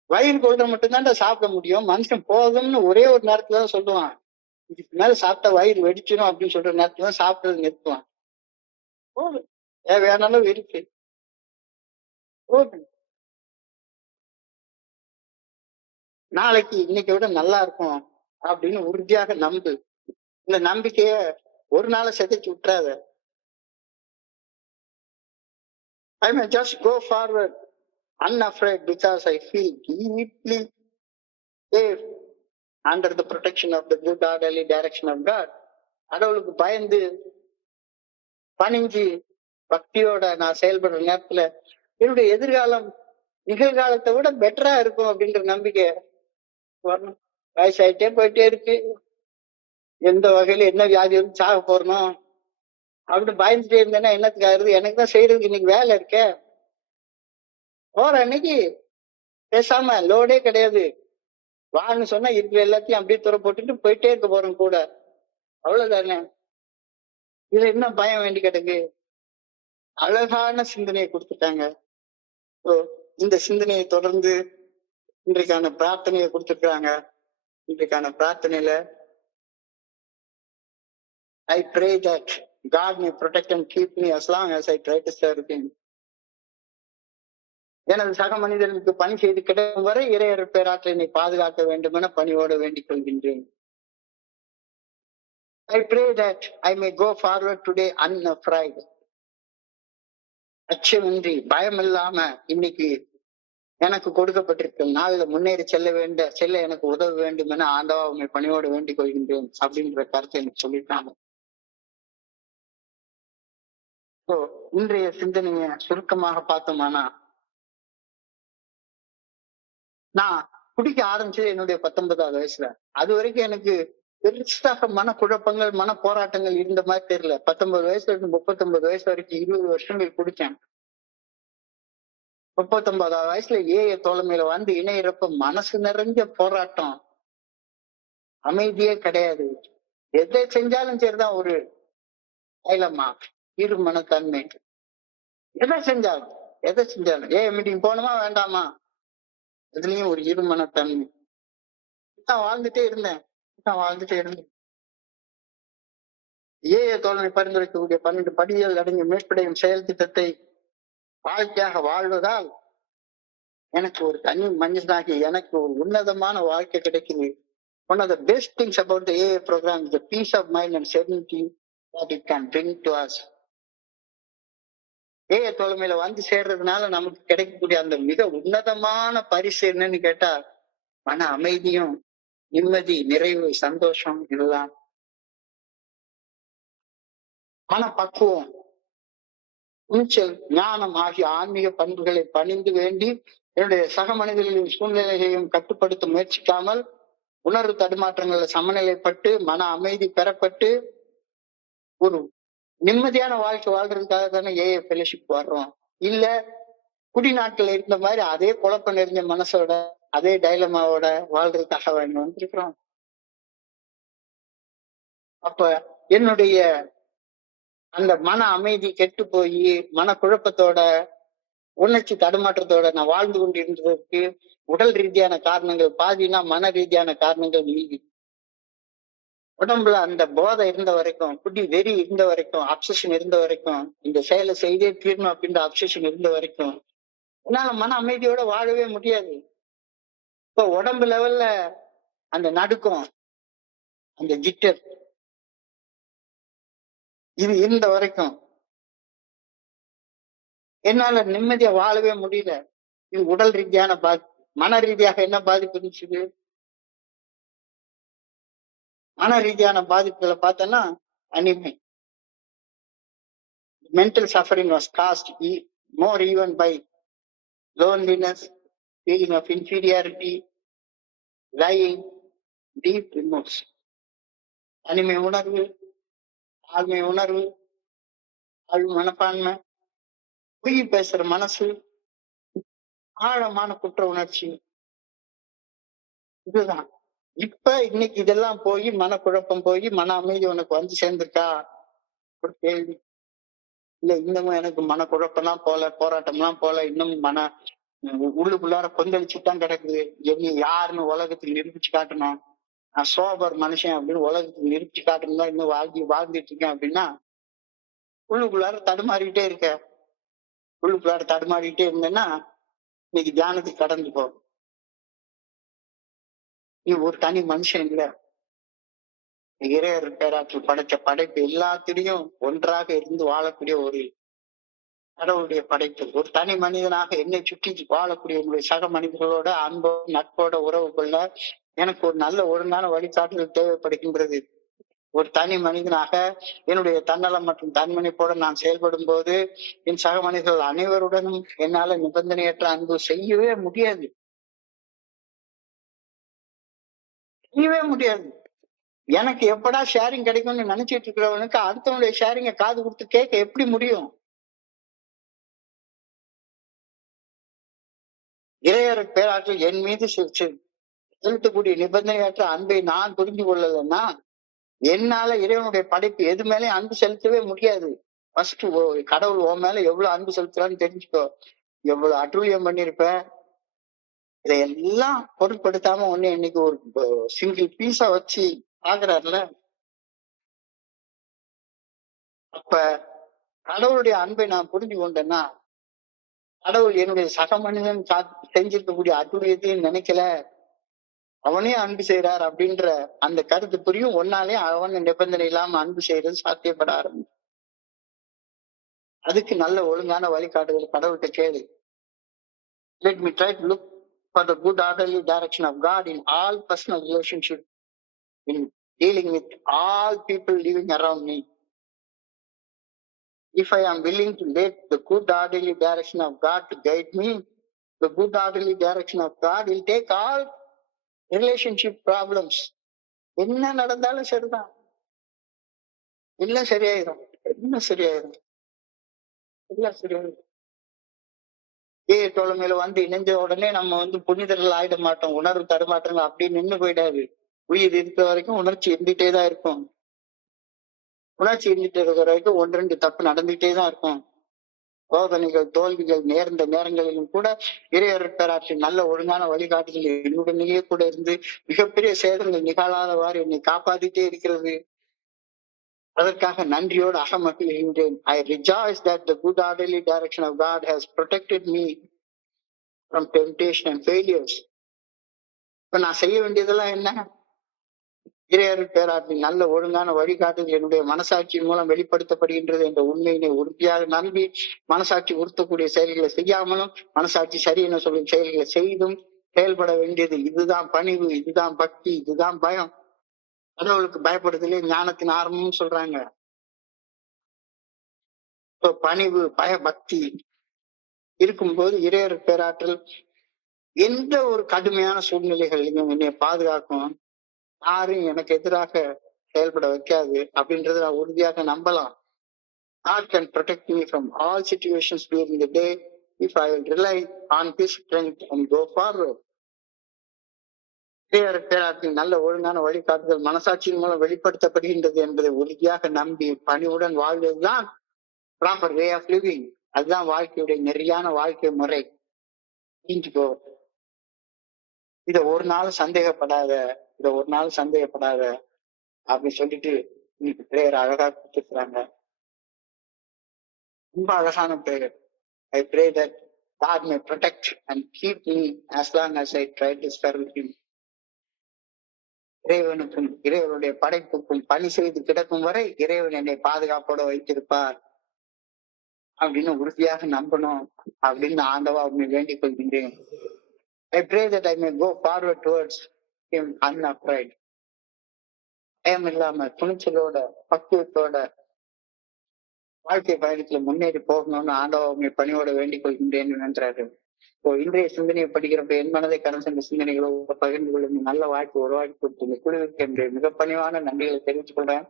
வயிறு கொள்ற மட்டும்தான்டா சாப்பிட முடியும், மனுஷன் போதும்னு ஒரே ஒரு நேரத்துலதான் சொல்லுவான், இதுக்கு மேல சாப்பிட்டா வயிறு வெடிச்சிடும் அப்படின்னு சொல்ற நேரத்துலதான் சாப்பிட்டது நிறுத்துவான். போதும், தேவையான அளவு இருக்கு, போதும், நாளைக்கு இன்னைக்கு விட நல்லா இருக்கும் அப்படின்னு உறுதியாக நம்பு. இந்த நம்பிக்கைய ஒரு நாளை செதைச்சு விட்டுறாத. I may just go forward unafraid because I feel deeply safe under the protection of the good orderly direction of God. கடவுளுக்கு பயந்து பணிஞ்சு பக்தியோட நான் செயல்படுற நேரத்துல என்னுடைய எதிர்காலம் நிகழ்காலத்தை விட பெட்டரா இருக்கும் அப்படின்ற நம்பிக்கை வரணும். வயசாயிட்டே போயிட்டே இருக்கு, எந்த வகையில என்ன வியாதி வந்து சாக போறணும் அப்படி பயந்துட்டே இருந்தேன்னா என்னத்துக்கு ஆகுது, எனக்கு தான் செய்யறதுக்கு இன்னைக்கு வேலை இருக்க. போற அன்னைக்கு பேசாம லோடே கிடையாது, வான்னு சொன்னா இருக்கிற எல்லாத்தையும் அப்படியே துறை போட்டுட்டு போயிட்டே இருக்க போறோம் கூட, அவ்வளவுதானே. இதுல என்ன பயம் வேண்டி கிடக்கு? அழகான சிந்தனையை கொடுத்துட்டாங்க. இந்த சிந்தனையை தொடர்ந்து இன்றைக்கான பிரார்த்தனையை கொடுத்துருக்காங்க. இன்றைக்கான பிரார்த்தனையில I pray that God may protect and keep me as long as I try to serve him. எனது சக மனிதர்களுக்கு பணி செய்து கிடைக்கும் வரை இறையர் பேராற்றலை பாதுகாக்க வேண்டும் என பணியோடு வேண்டிக் கொள்கின்றேன். I pray that I may go forward today unafraid. அச்சமின்றி பயமில்லாம இன்னைக்கு எனக்கு கொடுக்கப்பட்டிருக்கும் நாள்ல முன்னேறி செல்ல எனக்கு உதவ வேண்டும் என ஆண்டவா உண்மை பணியோடு வேண்டிக் கொள்கின்றேன் அப்படின்ற கருத்தை எனக்கு சொல்லிட்டாங்க. இன்றைய சிந்தனைய சுருக்கமாக பார்த்தோம்னா, நான் குடிக்க ஆரம்பிச்சது என்னுடைய 19வது வயசுல. அது வரைக்கும் எனக்கு பெருசாக மனக்குழப்பங்கள் மன போராட்டங்கள் இருந்த மாதிரி தெரியல. 19 வயசுல இருந்து 39 வயசு வரைக்கும் 20 வருஷங்கள் குடிச்சேன். 39வது வயசுல ஏய தோழமையில வந்து இணையிறப்ப மனசு நிறைஞ்ச போராட்டம், அமைதியே கிடையாது. எதை செஞ்சாலும் சரிதான் ஒரு தைலமா இரு மனத்தன்மை. எதை செஞ்சாலும் மீட்டிங் போகணுமா வேண்டாமா, அதுலயும் ஒரு இரு மனத்தன்மை. நான் வாழ்ந்துட்டே இருந்தேன். ஏய தோழமை பரிந்துரைக்கக்கூடிய 12 படிகள் அடங்கிய மேற்படையும் செயல் திட்டத்தை வாழ்க்கையாக வாழ்வதால் எனக்கு ஒரு தனி மனிதனாகி எனக்கு ஒரு உன்னதமான வாழ்க்கை கிடைக்குது. One of the best things about the AA program is the peace of mind and serenity that it can bring to us. ஏய தோழமையில வந்து சேர்றதுனால நமக்கு கிடைக்கக்கூடிய அந்த மிக உன்னதமான பரிசு என்னன்னு கேட்டா மன அமைதியும் நிம்மதி நிறைவு சந்தோஷம் இதுதான். மனப்பக்குவம் துணிச்சல் ஞானம் ஆகிய ஆன்மீக பண்புகளை பணிந்து வேண்டி என்னுடைய சக மனிதர்களின் சூழ்நிலைகளையும் கட்டுப்படுத்த முயற்சிக்காமல் உணர்வு தடுமாற்றங்கள்ல சமநிலைப்பட்டு மன அமைதி பெறப்பட்டு ஒரு நிம்மதியான வாழ்க்கை வாழ்றதுக்காக தானே ஏஏ ஃபெலோஷிப் வர்றோம். இல்ல குடிநாட்டுல இருந்த மாதிரி அதே குழப்பம் நிறைஞ்ச மனசோட அதே டைலமாவோட வாழ்றதுக்காக வந்திருக்கிறோம். அப்ப என்னுடைய அந்த மன அமைதி கெட்டு போய் மனக்குழப்பத்தோட உணர்ச்சி தடுமாற்றத்தோட நான் வாழ்ந்து கொண்டிருந்ததற்கு உடல் ரீதியான காரணங்கள் பாதினா மன ரீதியான காரணங்கள் மீதி. உடம்புல அந்த போதை இருந்த வரைக்கும், குடி வெறி இருந்த வரைக்கும், அப்சஷன் இருந்த வரைக்கும், இந்த செயலை செய்தே தீரணும் அப்படின்ற அப்சஷன் இருந்த வரைக்கும் என்னால மன அமைதியோட வாழவே முடியாது. இப்ப உடம்பு லெவல்ல அந்த நடுக்கம், அந்த ஜிட்டர் இது இருந்த வரைக்கும் என்னால நிம்மதியா வாழவே முடியல. இது உடல் ரீதியான பாதிப்பு. மன ரீதியாக என்ன பாதிப்பு இருந்துச்சு? மன ரீதியான பாதிப்புகளை பார்த்தோன்னா அனிமை. Mental suffering was caused more even by loneliness, feeling of inferiority, lying, deep remorse. தனிமை உணர்வு, ஆழ்மை உணர்வு, ஆழ்வு மனப்பான்மை, பொய் பேசுற மனசு, ஆழமான குற்ற உணர்ச்சி, இதுதான். இப்ப இன்னைக்கு இதெல்லாம் போய் மனக்குழப்பம் போய் மன அமைதி உனக்கு வந்து சேர்ந்திருக்கா ஒரு கேள்வி. இல்ல இன்னமும் எனக்கு மனக்குழப்பம்லாம் போல, போராட்டம்லாம் போல, இன்னும் உள்ளுக்குள்ளார கொந்தளிச்சுதான் கிடக்குது. என்ன யாருன்னு உலகத்துக்கு நிரூபிச்சு காட்டணும், நான் சோபர் மனுஷன் அப்படின்னு உலகத்துக்கு நிரூபிச்சு காட்டணும் இன்னும் வாழ்ந்துட்டு இருக்கேன் அப்படின்னா உள்ளுக்குள்ளார தடுமாறிக்கிட்டே இருக்க. உள்ளுக்குள்ளார தடுமாறிக்கிட்டே இருந்தேன்னா இன்னைக்கு தியானத்துக்கு கடந்து போ. நீ ஒரு தனி மனுஷன் இல்ல, இறையர் பேராற்றல் படைச்ச படைப்பு எல்லாத்திலையும் ஒன்றாக இருந்து வாழக்கூடிய ஒரு கடவுளுடைய படைப்பு. ஒரு தனி மனிதனாக என்னை சுற்றி வாழக்கூடிய உங்களுடைய சக மனிதர்களோட அன்போட நட்போட உறவு கொள்ள எனக்கு ஒரு நல்ல ஒழுங்கான வழிகாட்டுதல் தேவைப்படுகின்றது. ஒரு தனி மனிதனாக என்னுடைய தன்னலம் மற்றும் தன்மணிப்போட நான் செயல்படும் போது என் சக மனிதர்கள் அனைவருடனும் என்னால நிபந்தனையற்ற அன்பு செய்யவே முடியாது. எனக்கு எப்படா ஷேரிங் கிடைக்கும்னு நினைச்சிட்டு இருக்கிறவனுக்கு அடுத்தவனுடைய ஷேரிங்க காது கொடுத்து கேட்க எப்படி முடியும்? இறையர் பேராற்றல் என் மீது செலுத்தக்கூடிய நிபந்தனையற்ற அன்பை நான் புரிந்து கொள்ளலைன்னா என்னால இறைவனுடைய படைப்பு எது மேலேயும் அன்பு செலுத்தவே முடியாது. ஃபர்ஸ்ட் கடவுள் உன் மேல எவ்வளவு அன்பு செலுத்துறான்னு தெரிஞ்சுக்கோ. எவ்வளவு அட்டூழியம் பண்ணிருப்ப, இதையெல்லாம் பொருட்படுத்தாம ஒண்ணு இன்னைக்கு ஒரு சிங்கிள் பீஸா வச்சு பாக்குறாருல. அப்ப கடவுளுடைய அன்பை நான் புரிஞ்சு கொண்டேன்னா கடவுள் என்னுடைய சக மனிதன் செஞ்சிருக்கக்கூடிய அட்டூழியத்தையும் நினைக்கல, அவனே அன்பு செய்யறார் அப்படின்ற அந்த கருத்து புரியும். ஒன்னாலே அவன் நிபந்தனை இல்லாம அன்பு செய்யறது சாத்தியப்பட ஆரம்பிக்கும். அதுக்கு நல்ல ஒழுங்கான வழிகாட்டுதல் கடவுள்கிட்ட கேளு. Let me try to look for the good orderly direction of God in all personal relationship, in dealing with all people living around me. If I am willing to let the good orderly direction of God to guide me, the good orderly direction of God will take all relationship problems. என்ன நடந்தாலும் சரிதான், எல்லாம் சரியாயிரும், எல்லாம் சரியாயிரும், எல்லாம் சரியாயிரும். தோழமையில வந்து இணைஞ்ச உடனே நம்ம புனிதர்கள் ஆயிட மாட்டோம். உணர்வு தடுமாற்றங்கள் அப்படி நின்று போயிடாது. உயிர் இருக்கிற வரைக்கும் உணர்ச்சி இருந்துட்டே தான் இருக்கும். உணர்ச்சி இருந்துட்டு இருக்கிற வரைக்கும் ஒன்று ரெண்டு தப்பு நடந்துகிட்டே தான் இருக்கும். சோதனைகள் தோல்விகள் நேர்ந்த நேரங்களிலும் கூட இறையர் பேராற்றில் நல்ல ஒழுங்கான வழிகாட்டுதல் என்னுடனேயே கூட இருந்து மிகப்பெரிய சேதங்கள் நிகழாதவாறு என்னை காப்பாத்திட்டே இருக்கிறது. அதற்காக நன்றியோடு அகமகிழ்கின்றேன். I rejoice that the good orderly direction of God has protected me from temptation and failures. இப்ப நான் செய்ய வேண்டியதெல்லாம் என்ன? இறையர் பேராற்றில் நல்ல ஒழுங்கான வழிகாட்டுதல் என்னுடைய மனசாட்சியின் மூலம் வெளிப்படுத்தப்படுகின்றது என்ற உண்மையினை உறுதியாக நம்பி மனசாட்சி உறுத்தக்கூடிய செயல்களை செய்யாமலும் மனசாட்சி சரி என சொல்லும் செயல்களை செய்தும் செயல்பட வேண்டியது. இதுதான் பணிவு, இதுதான் பக்தி, இதுதான் பயம். கடவுளுக்கு பயப்படுதலே ஞானத்தின் ஆரம்பம் சொல்றாங்க. பணிவு பய பக்தி இருக்கும்போது இறையர் பேராற்றல் எந்த ஒரு கடுமையான சூழ்நிலைகளையும் என்னை பாதுகாக்கும். யாரும் எனக்கு எதிராக செயல்பட வைக்காது அப்படின்றத நான் உறுதியாக நம்பலாம். God can protect me from all situations during the day if I will rely on His strength and go forward. பேராற்றின் நல்ல ஒழுங்கான வழிகாட்டுதல் மனசாட்சியின் மூலம் வெளிப்படுத்தப்படுகின்றது என்பதை உறுதியாக நம்பி பணிவுடன் வாழ்வதுதான் ப்ராப்பர் வே ஆஃப் லிவிங். அதுதான் வாழ்க்கையுடைய நெறியான வாழ்க்கை முறை. இத ஒரு நாள் சந்தேகப்படாத அப்படின்னு சொல்லிட்டு இன்னைக்கு பிரேயர் அழகா கொடுத்துருக்காங்க. ரொம்ப அழகான prayer. I pray that God may protect and keep me as long as I try to serve Him. இறைவனுக்கும் இறைவனுடைய படைப்புக்கும் பணி செய்து கிடக்கும் வரை இறைவன் என்னை பாதுகாப்போட வைத்திருப்பார் அப்படின்னு உறுதியாக நம்பணும் அப்படின்னு ஆண்டவா உண்மை வேண்டிக் கொள்கின்றேன். I pray that I may go forward towards Him unafraid. பயம் இல்லாம துணிச்சலோட பக்குவத்தோட வாழ்க்கை பயணத்துல முன்னேறி போகணும்னு ஆண்டவா உண்மை பணியோட வேண்டிக் கொள்கின்றேன் என்றாரு. இப்போ இன்றைய சிந்தனையை படிக்கிறப்ப என் மனதை கடன் சென்ற சிந்தனைகளோ பகிர்ந்து கொள்ளும் நல்ல வாழ்க்கை உருவாக்கி கொடுத்து குழுவிற்கு என்று மிக பணிவான நன்றிகளை தெரிவித்துக் கொள்றேன்.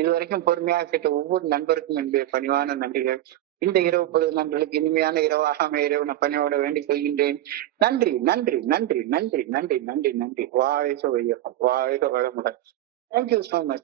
இதுவரைக்கும் பொறுமையாக கேட்ட ஒவ்வொரு நண்பருக்கும் என்னுடைய பணிவான நன்றிகள். இந்த இரவு பொழுது நண்பர்களுக்கு இனிமையான இரவாக அமைய பணியோட வேண்டிக் கொள்கின்றேன். நன்றி நன்றி நன்றி நன்றி நன்றி நன்றி நன்றி. வாழ்க வளமுடன். Thank you so much.